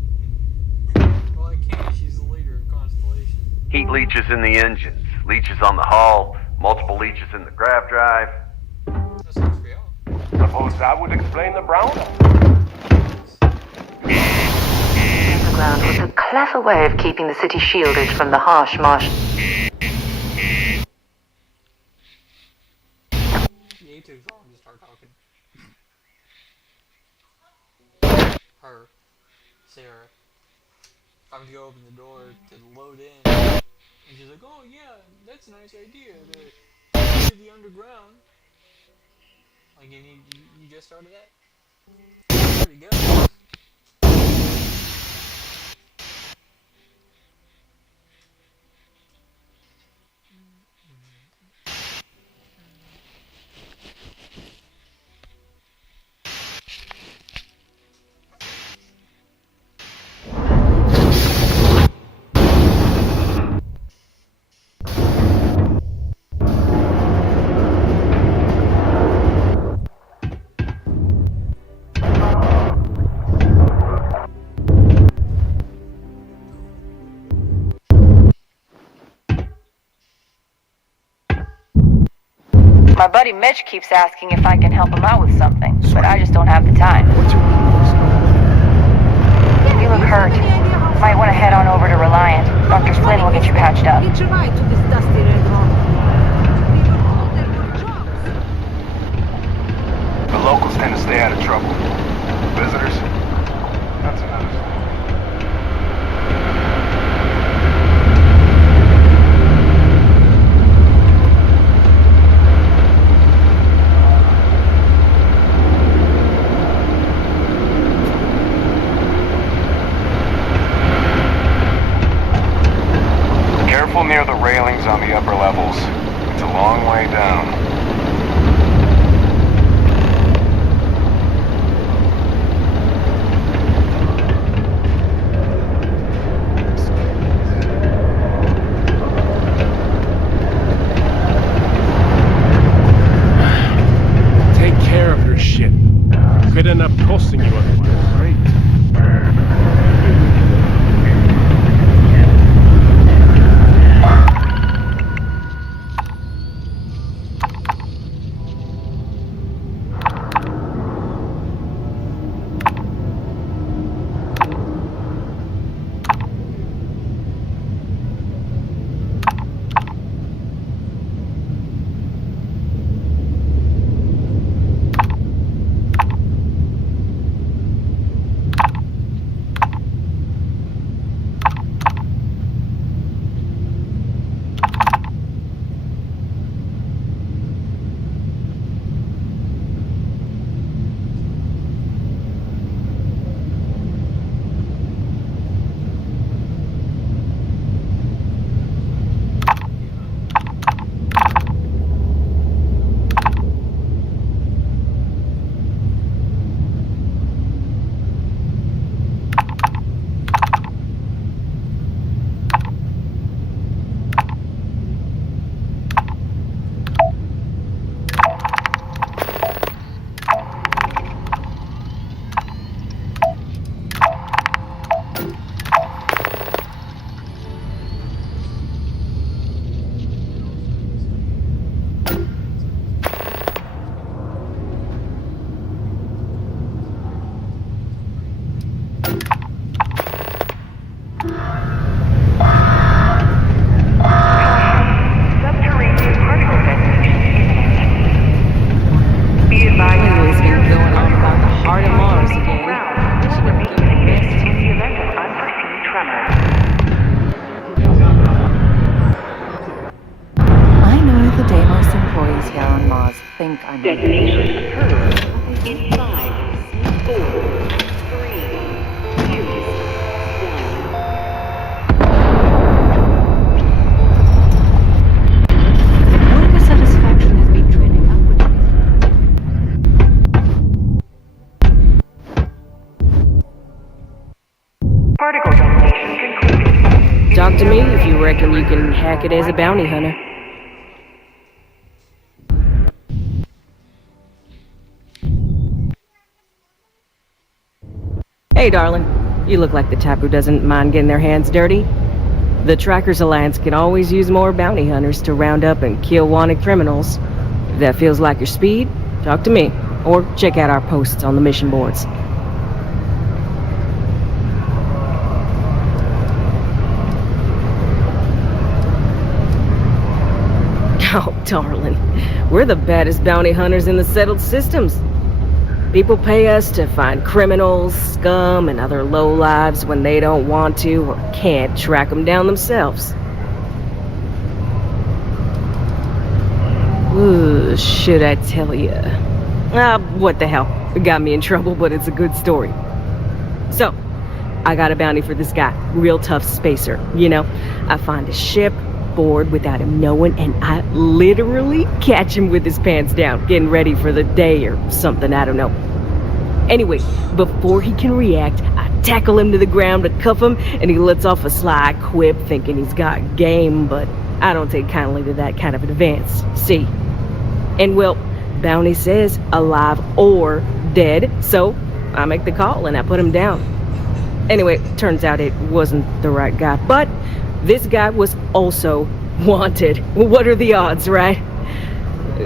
Well, I can't. She's the leader of Constellation. Heat leeches in the engines, leeches on the hull, multiple leeches in the grav drive. Suppose that would explain the brownout. Underground was a clever way of keeping the city shielded from the harsh marsh. You two so I'm just start talking. Her, Sarah, I'm to go open the door to load in, and she's like, "Oh yeah, that's a nice idea to the underground." Like, and you just started that? Pretty good. My buddy Mitch keeps asking if I can help him out with something, but I just don't have the time. You look hurt. Might want to head on over to Reliant. Dr. Flynn will get you patched up. The locals tend to stay out of trouble. Visitors? That's another thing. Careful near the railings on the upper levels. It's a long way down. Take care of your shit. Could end up costing you otherwise. Great. Detonation occurs in 5, 4, 3, 2, 1. Worker satisfaction has been trending upward. Particle detonation concluded. Talk to me if you reckon you can hack it as a bounty hunter. Hey, darling. You look like the type who doesn't mind getting their hands dirty. The Trackers Alliance can always use more bounty hunters to round up and kill wanted criminals. If that feels like your speed, talk to me. Or check out our posts on the mission boards. Oh, darling. We're the baddest bounty hunters in the settled systems. People pay us to find criminals, scum, and other lowlives when they don't want to or can't track them down themselves. Ooh, should I tell you? What the hell? It got me in trouble, but it's a good story. So, I got a bounty for this guy. Real tough spacer, you know? I find a ship, board without him knowing, and I literally catch him with his pants down, getting ready for the day or something, I don't know. Anyway, before he can react, I tackle him to the ground to cuff him, and he lets off a sly quip thinking he's got game, but I don't take kindly to that kind of advance, see? And well, bounty says alive or dead, so I make the call and I put him down. Anyway, turns out it wasn't the right guy, but this guy was also wanted. What are the odds, right?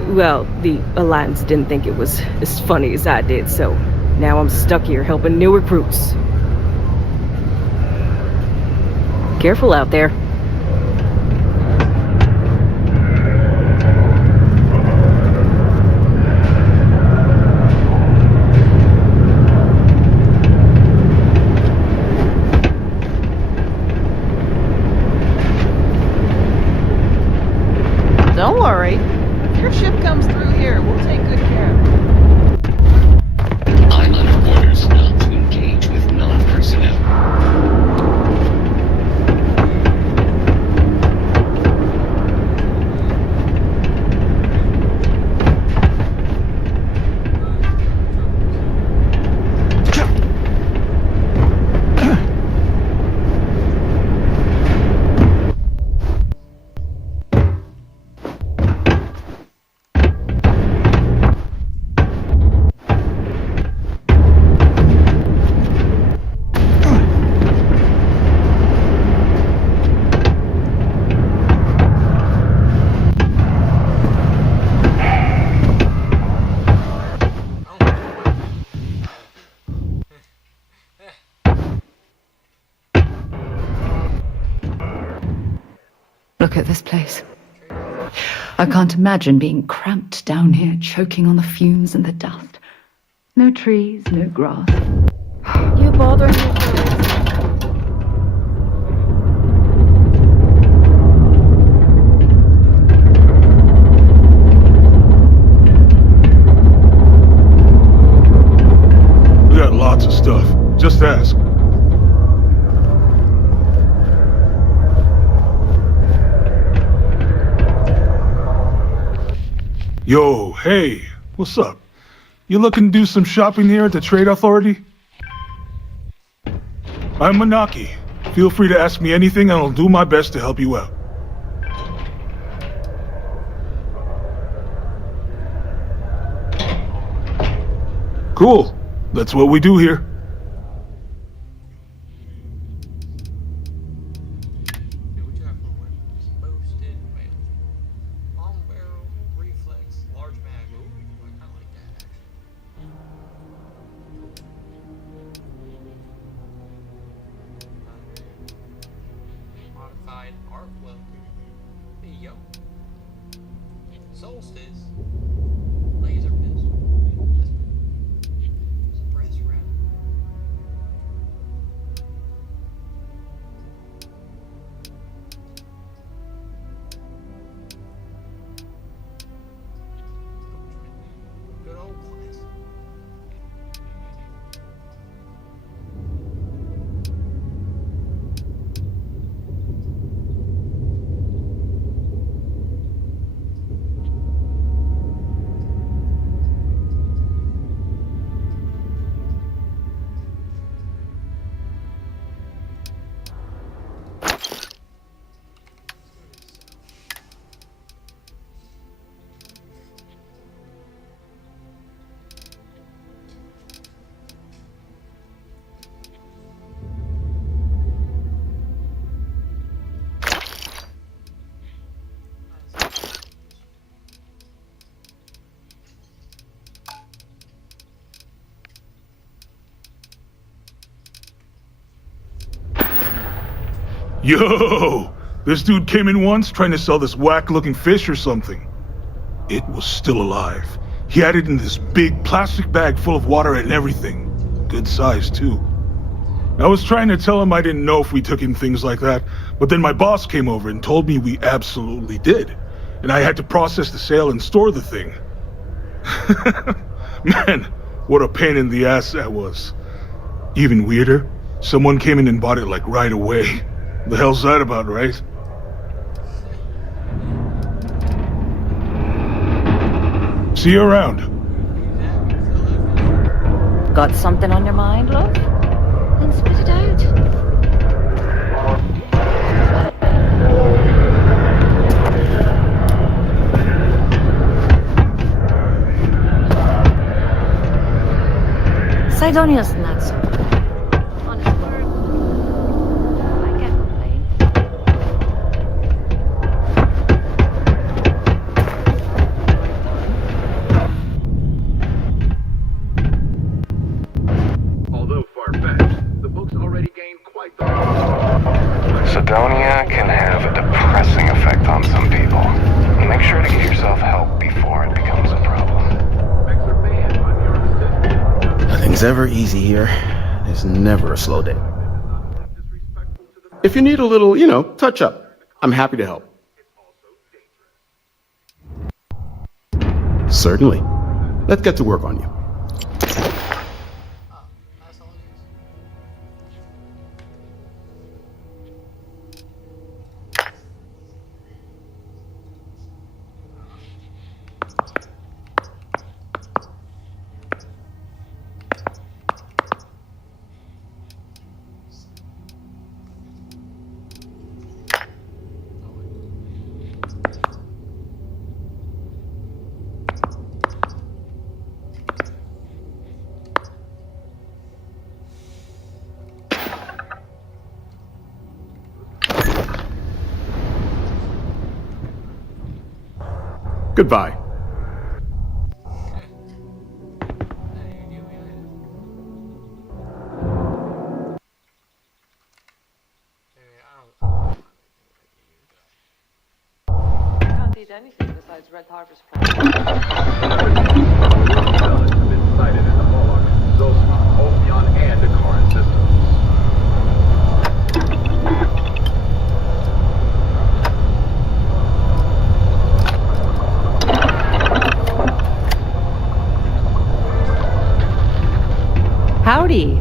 Well, the Alliance didn't think it was as funny as I did, so now I'm stuck here helping new recruits. Careful out there. Don't worry. If your ship comes through here, we'll take good care of it. I'm under orders not to engage with non-personnel. Look at this place. I can't imagine being cramped down here, choking on the fumes and the dust. No trees, no grass. You bothering me? We got lots of stuff. Just ask. Yo, hey, what's up? You looking to do some shopping here at the Trade Authority? I'm Manaki. Feel free to ask me anything and I'll do my best to help you out. Cool. That's what we do here. Solstice. Laser pistol. Suppress rep. Yo! This dude came in once trying to sell this whack-looking fish or something. It was still alive. He had it in this big plastic bag full of water and everything. Good size, too. I was trying to tell him I didn't know if we took in things like that, but then my boss came over and told me we absolutely did. And I had to process the sale and store the thing. Man, what a pain in the ass that was. Even weirder, someone came in and bought it like right away. The hell's that about, right? See you around. Got something on your mind, love? Then spit it out. Sidonia's not so bad. Honest word. I can't complain. Although far-fetched, the book's already gained quite the... Sidonia can have a depressing effect on some people. Make sure to get yourself help before it becomes a problem. Nothing's ever easy here. There's never a slow day. If you need a little, touch up, I'm happy to help. Certainly. Let's get to work on you. Goodbye. Can't eat anything besides red harvest plants. Sighted in the fog. Zosma, Ophion, and the current systems. Howdy.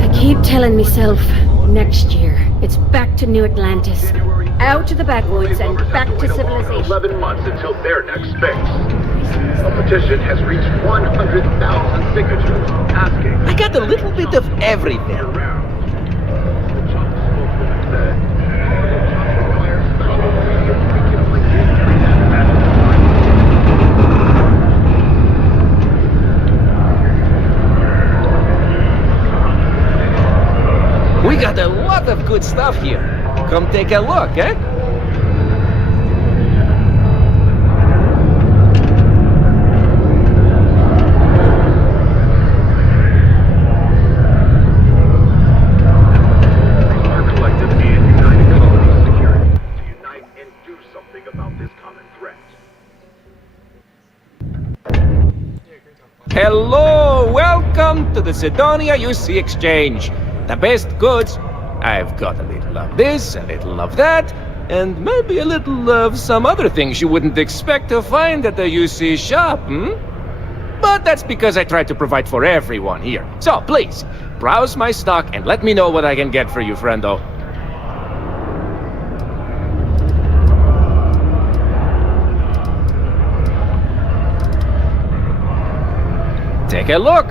I keep telling myself, next year, it's back to New Atlantis. Out to the backwoods and back to civilization. 11 months until their next phase. The petition has reached 100,000 signatures asking... I got a little bit of everything. We got a lot of good stuff here. Come take a look, eh? Our collective and United Colonies security to unite and do something about this common threat. Hello! Welcome to the Sidonia UC Exchange. The best goods. I've got a little of this, a little of that, and maybe a little of some other things you wouldn't expect to find at the UC shop, But that's because I try to provide for everyone here. So please, browse my stock and let me know what I can get for you, friendo. Take a look.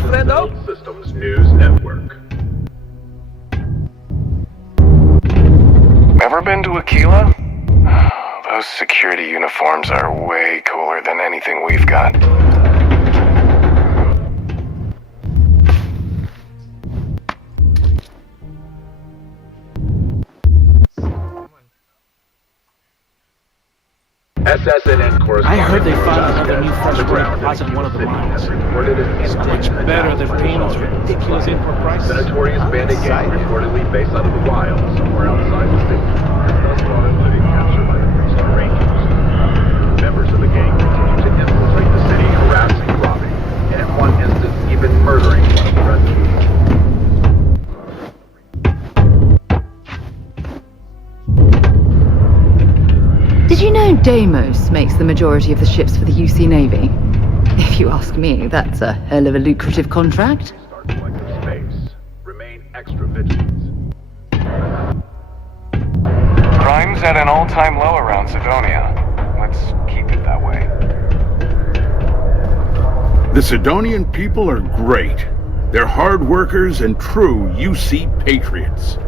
friendo. Systems News Network. Ever been to Aquila? Those security uniforms are way cooler than anything we've got. SSNN correspondent. I heard they found another new freshwater deposit in one of the mines. It's much better than paying those ridiculous import prices. The notorious bandit gang reportedly based out of the wild, somewhere outside the city. Thus far, including capture by the Priesthood Rangers. Members of the gang continue to infiltrate the city, harassing, robbing, and in one instance, even murdering one of the residents. Did you know Deimos makes the majority of the ships for the UC Navy? If you ask me, that's a hell of a lucrative contract. Start collective space. Remain extra vigilant. Crime's at an all-time low around Sidonia. Let's keep it that way. The Sidonian people are great. They're hard workers and true UC patriots.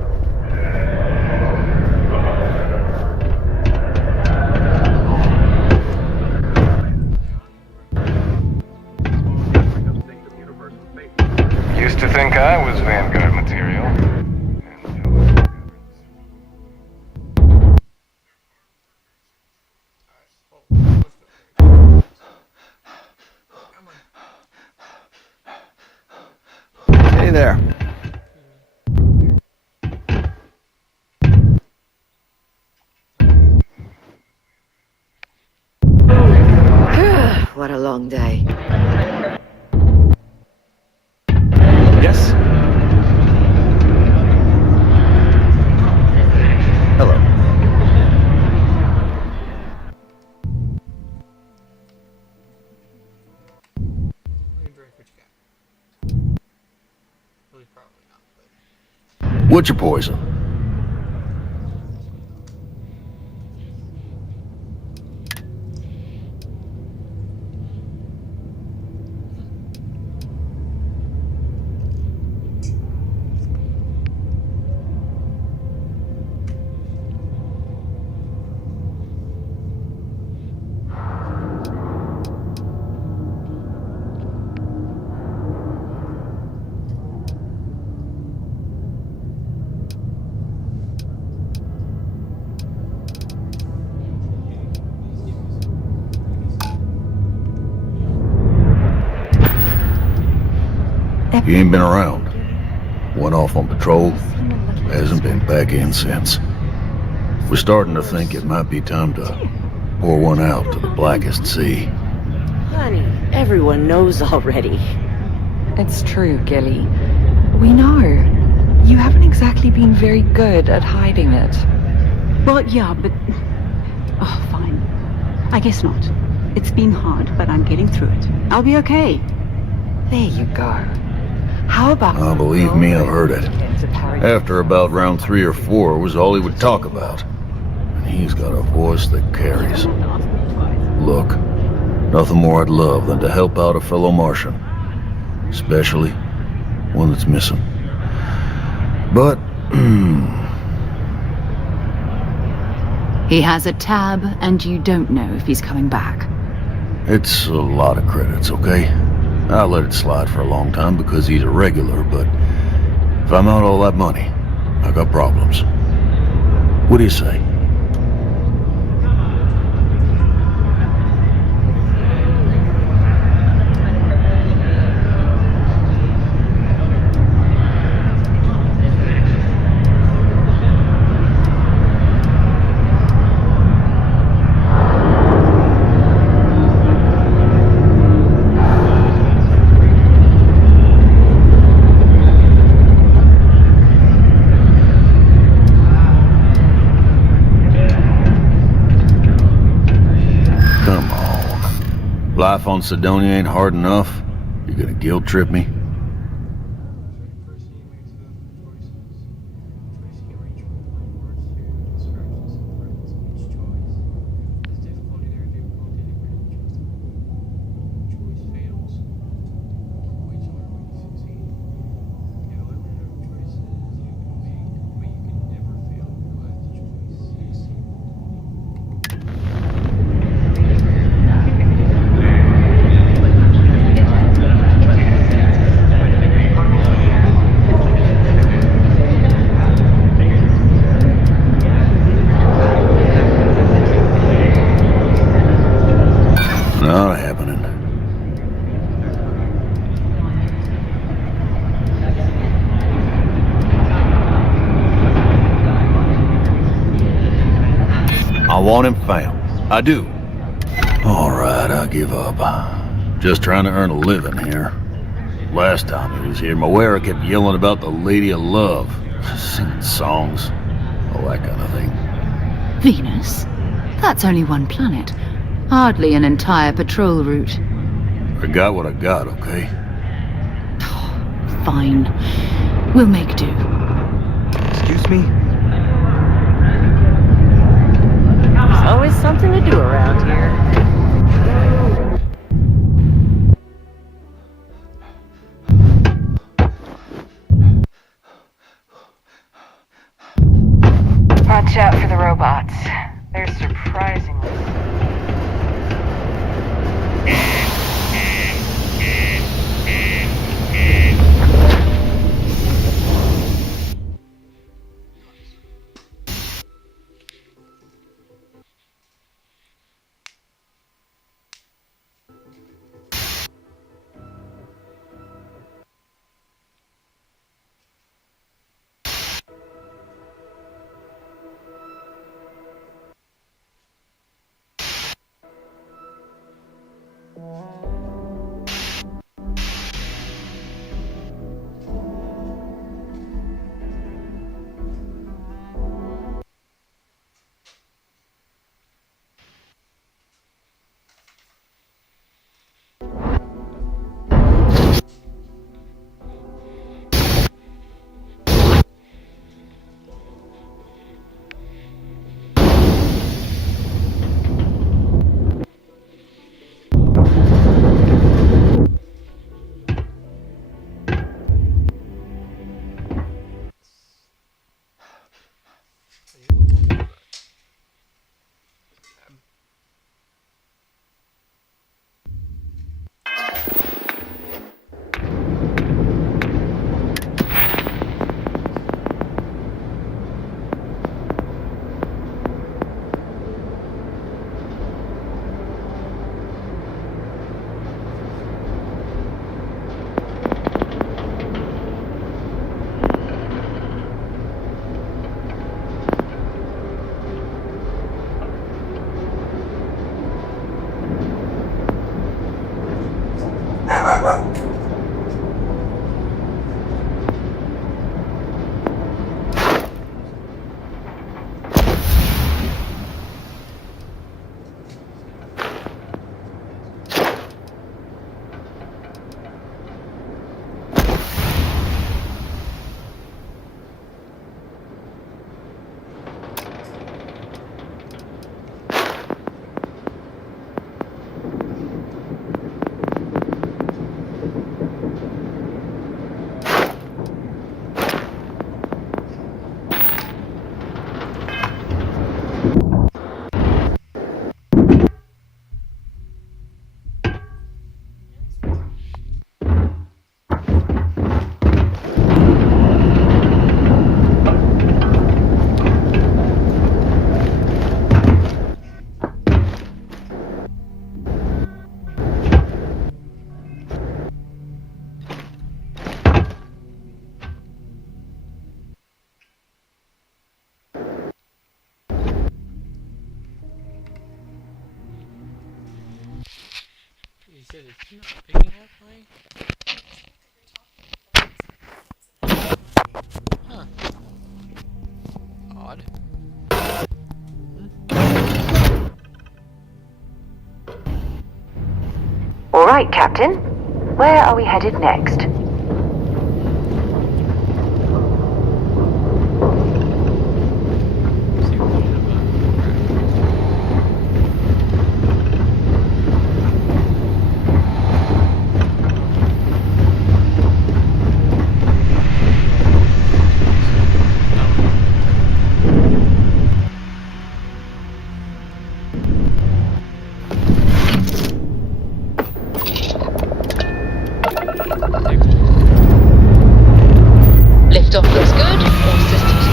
Used to think I was Vanguard material. Hey there. What a long day. Yes? Hello. What's your poison? He ain't been around. Went off on patrol. Hasn't been back in since. We're starting to think it might be time to pour one out to the blackest sea. Honey, everyone knows already. It's true, Gilly. We know. You haven't exactly been very good at hiding it. Well, yeah, but... Oh, fine. I guess not. It's been hard, but I'm getting through it. I'll be okay. There you go. How about... Oh, believe me, I've heard it. After about round 3 or 4 was all he would talk about. And he's got a voice that carries. Look, nothing more I'd love than to help out a fellow Martian. Especially one that's missing. But... He has a tab, and you don't know if he's coming back. It's a lot of credits, okay? I'll let it slide for a long time because he's a regular, but if I'm out all that money, I got problems. What do you say? Life on Sidonia ain't hard enough. You're gonna guilt trip me? want him found. I do. All right, I give up. Just trying to earn a living here. Last time he was here, Moira kept yelling about the Lady of Love, singing songs, all that kind of thing. Venus? That's only one planet. Hardly an entire patrol route. I got what I got, okay? Fine. We'll make do. Excuse me? There's always something to do around here. Watch out for the robots. They're surprisingly... You said it's not picking up, Mike? Huh. Odd. All right, Captain. Where are we headed next? Liftoff looks good. All systems.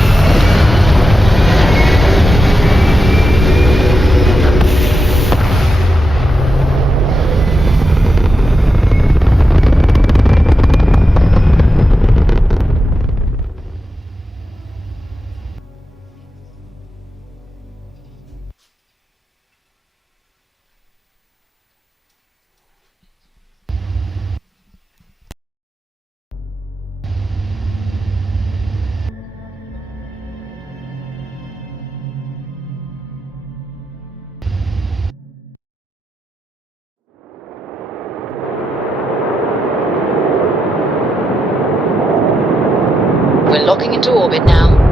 We're locking into orbit now.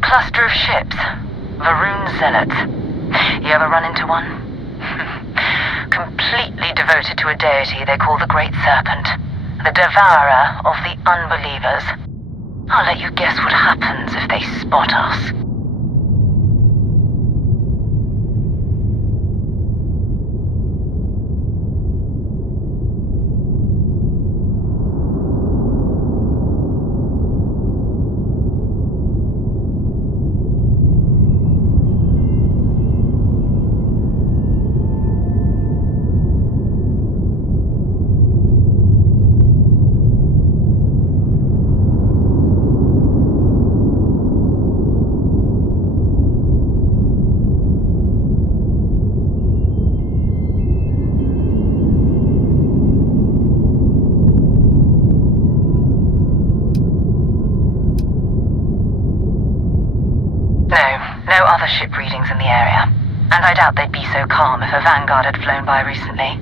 Cluster of ships. Varun Zealots. You ever run into one? Completely devoted to a deity they call the Great Serpent. The devourer of the unbelievers. I'll let you guess what happens if they spot us. No other ship readings in the area, and I doubt they'd be so calm if a vanguard had flown by recently.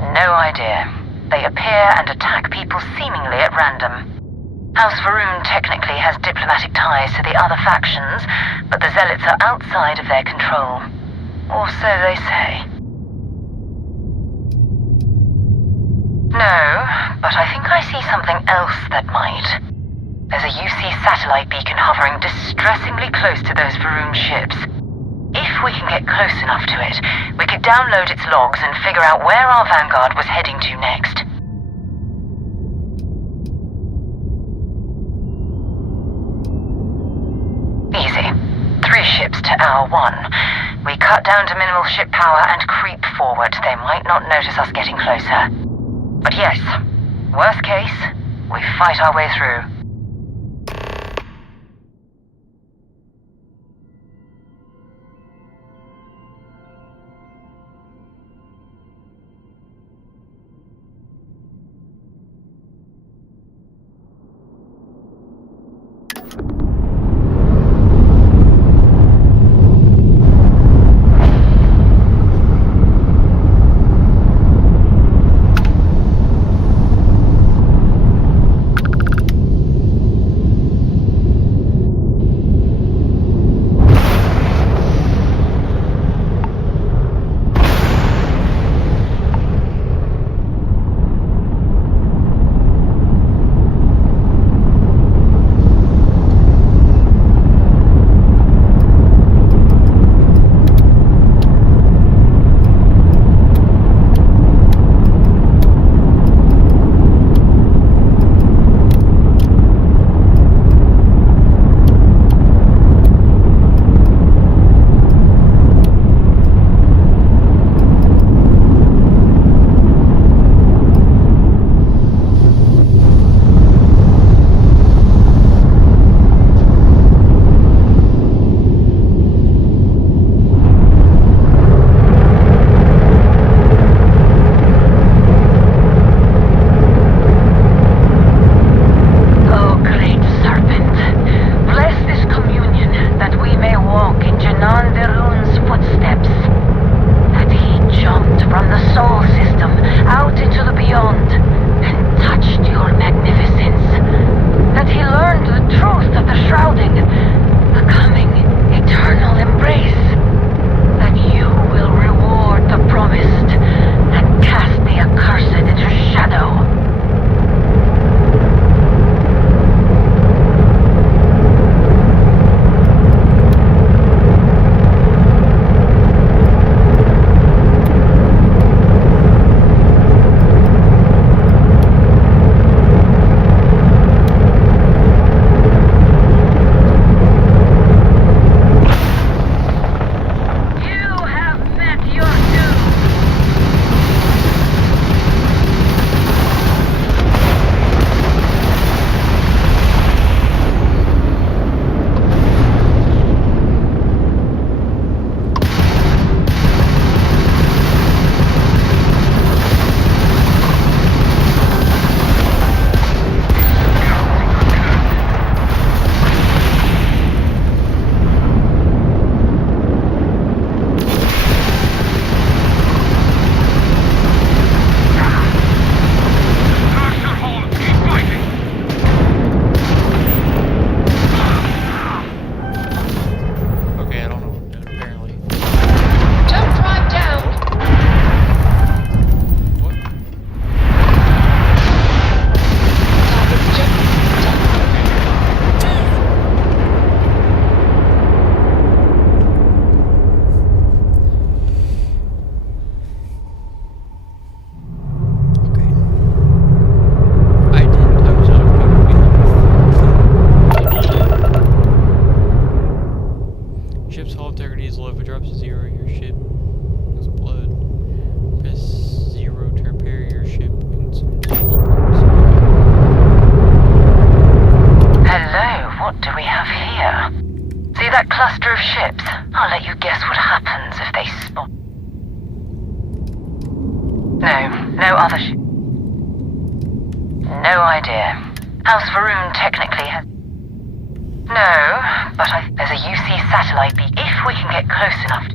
No idea. They appear and attack people seemingly at random. House Varun technically has diplomatic ties to the other factions, but the Zealots are outside of their control. Or so they say. No, but I think I see something else that might. There's a UC satellite beacon hovering distressingly close to those Varun ships. If we can get close enough to it, we could download its logs and figure out where our vanguard was heading to next. Easy. 3 ships to our 1. We cut down to minimal ship power and creep forward. They might not notice us getting closer. But yes, worst case, we fight our way through. here. See that cluster of ships? I'll let you guess what happens if they spot. No other ship. No idea. House Varun technically has... No, but there's a UC satellite beacon if we can get close enough.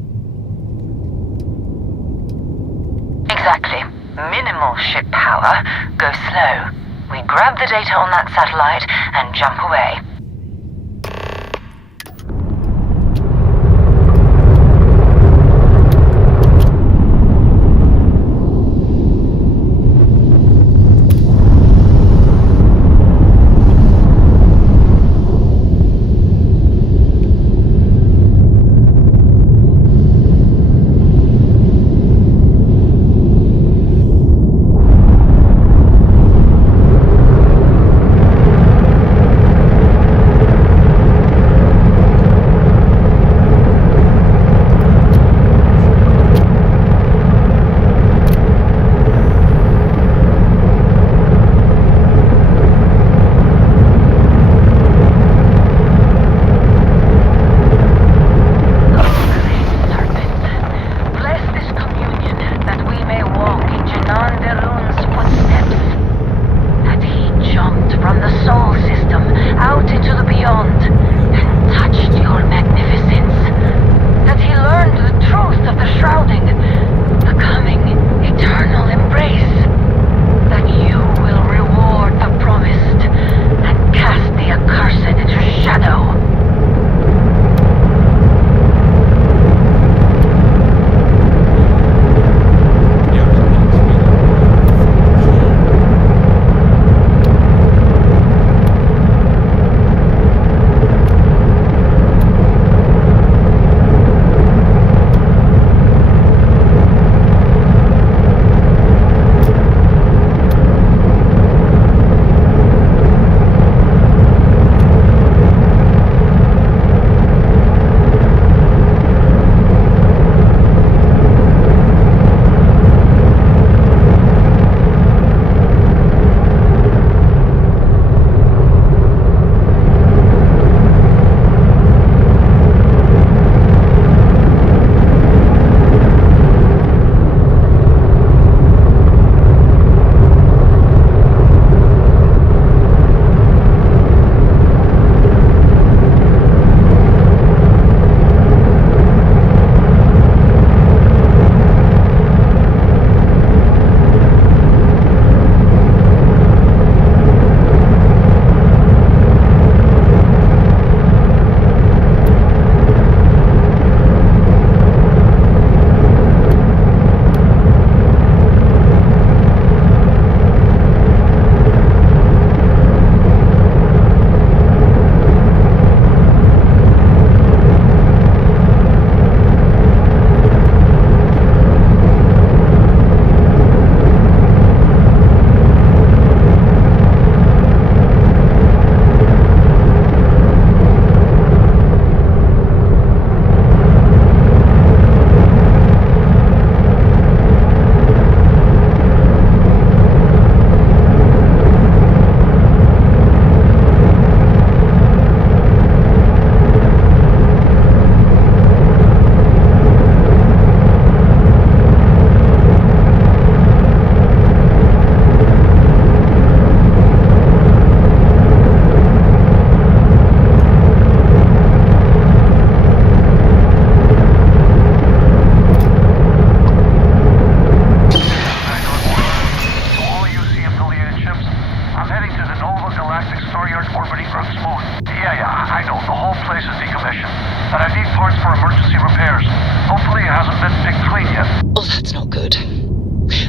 Exactly. Minimal ship power. Go slow. We grab the data on that satellite and jump away.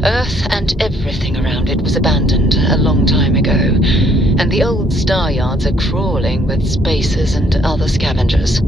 Earth and everything around it was abandoned a long time ago, and the old star yards are crawling with spacers and other scavengers.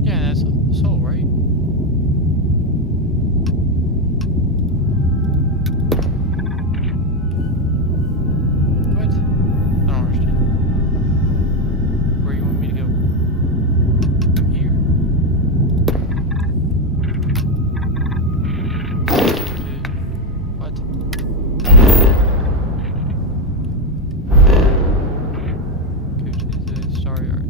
Yeah, that's so right. What? I don't understand. Where you want me to go? I'm here. What? Go to the star yard.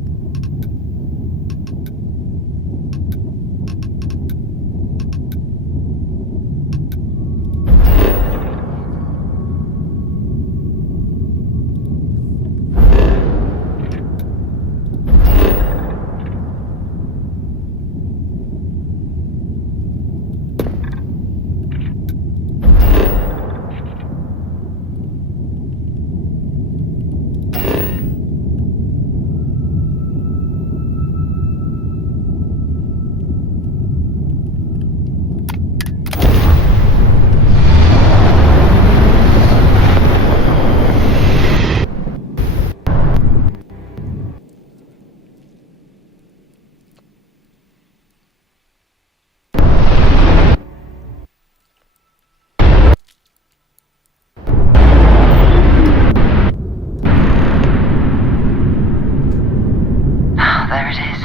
There it is.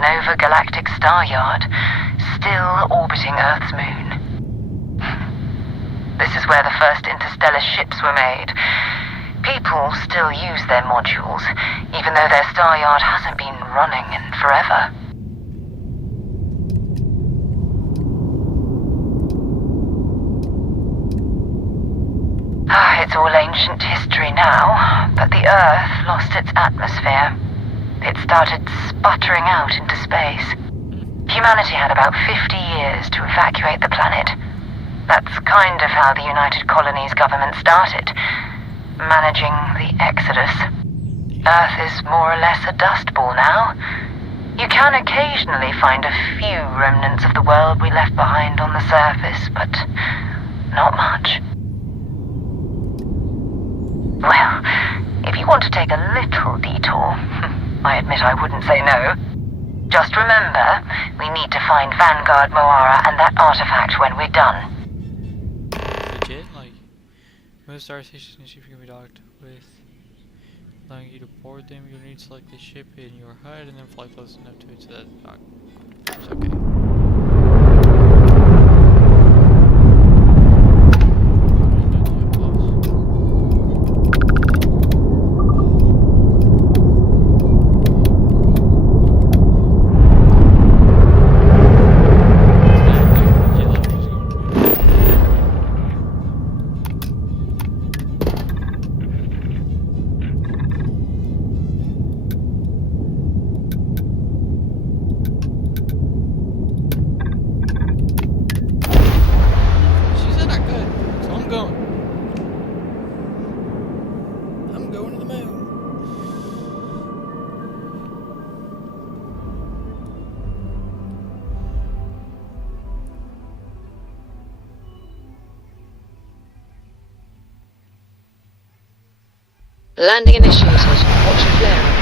Nova Galactic Star Yard, still orbiting Earth's moon. This is where the first interstellar ships were made. People still use their modules, even though their star yard hasn't been running in forever. It's all ancient history now, but the Earth lost its atmosphere. It started sputtering out into space. Humanity had about 50 years to evacuate the planet. That's kind of how the United Colonies government started, managing the exodus. Earth is more or less a dust ball now. You can occasionally find a few remnants of the world we left behind on the surface, but not much. Well, if you want to take a little detour, I admit I wouldn't say no. Just remember, we need to find Vanguard Moara and that artifact when we're done. Legit? Like, most star stations and ships can be docked with, allowing you to board them. You'll need to select the ship in your HUD and then fly close enough to it so that dock. It's okay. Landing initiated. Watch your flare.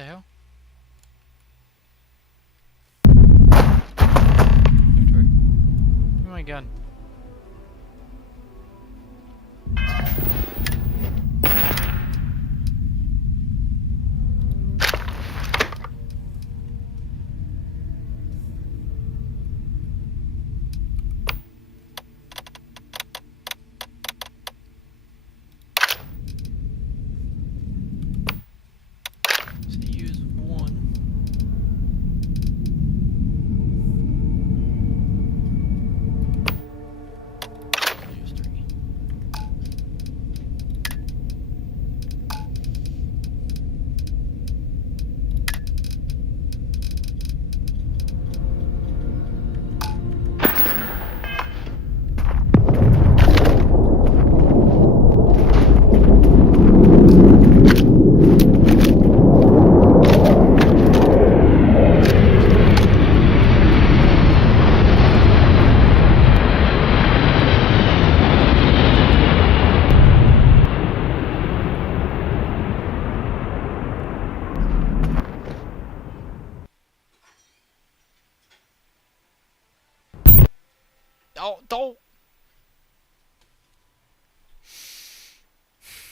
the hell? Inventory. Give me my gun. Don't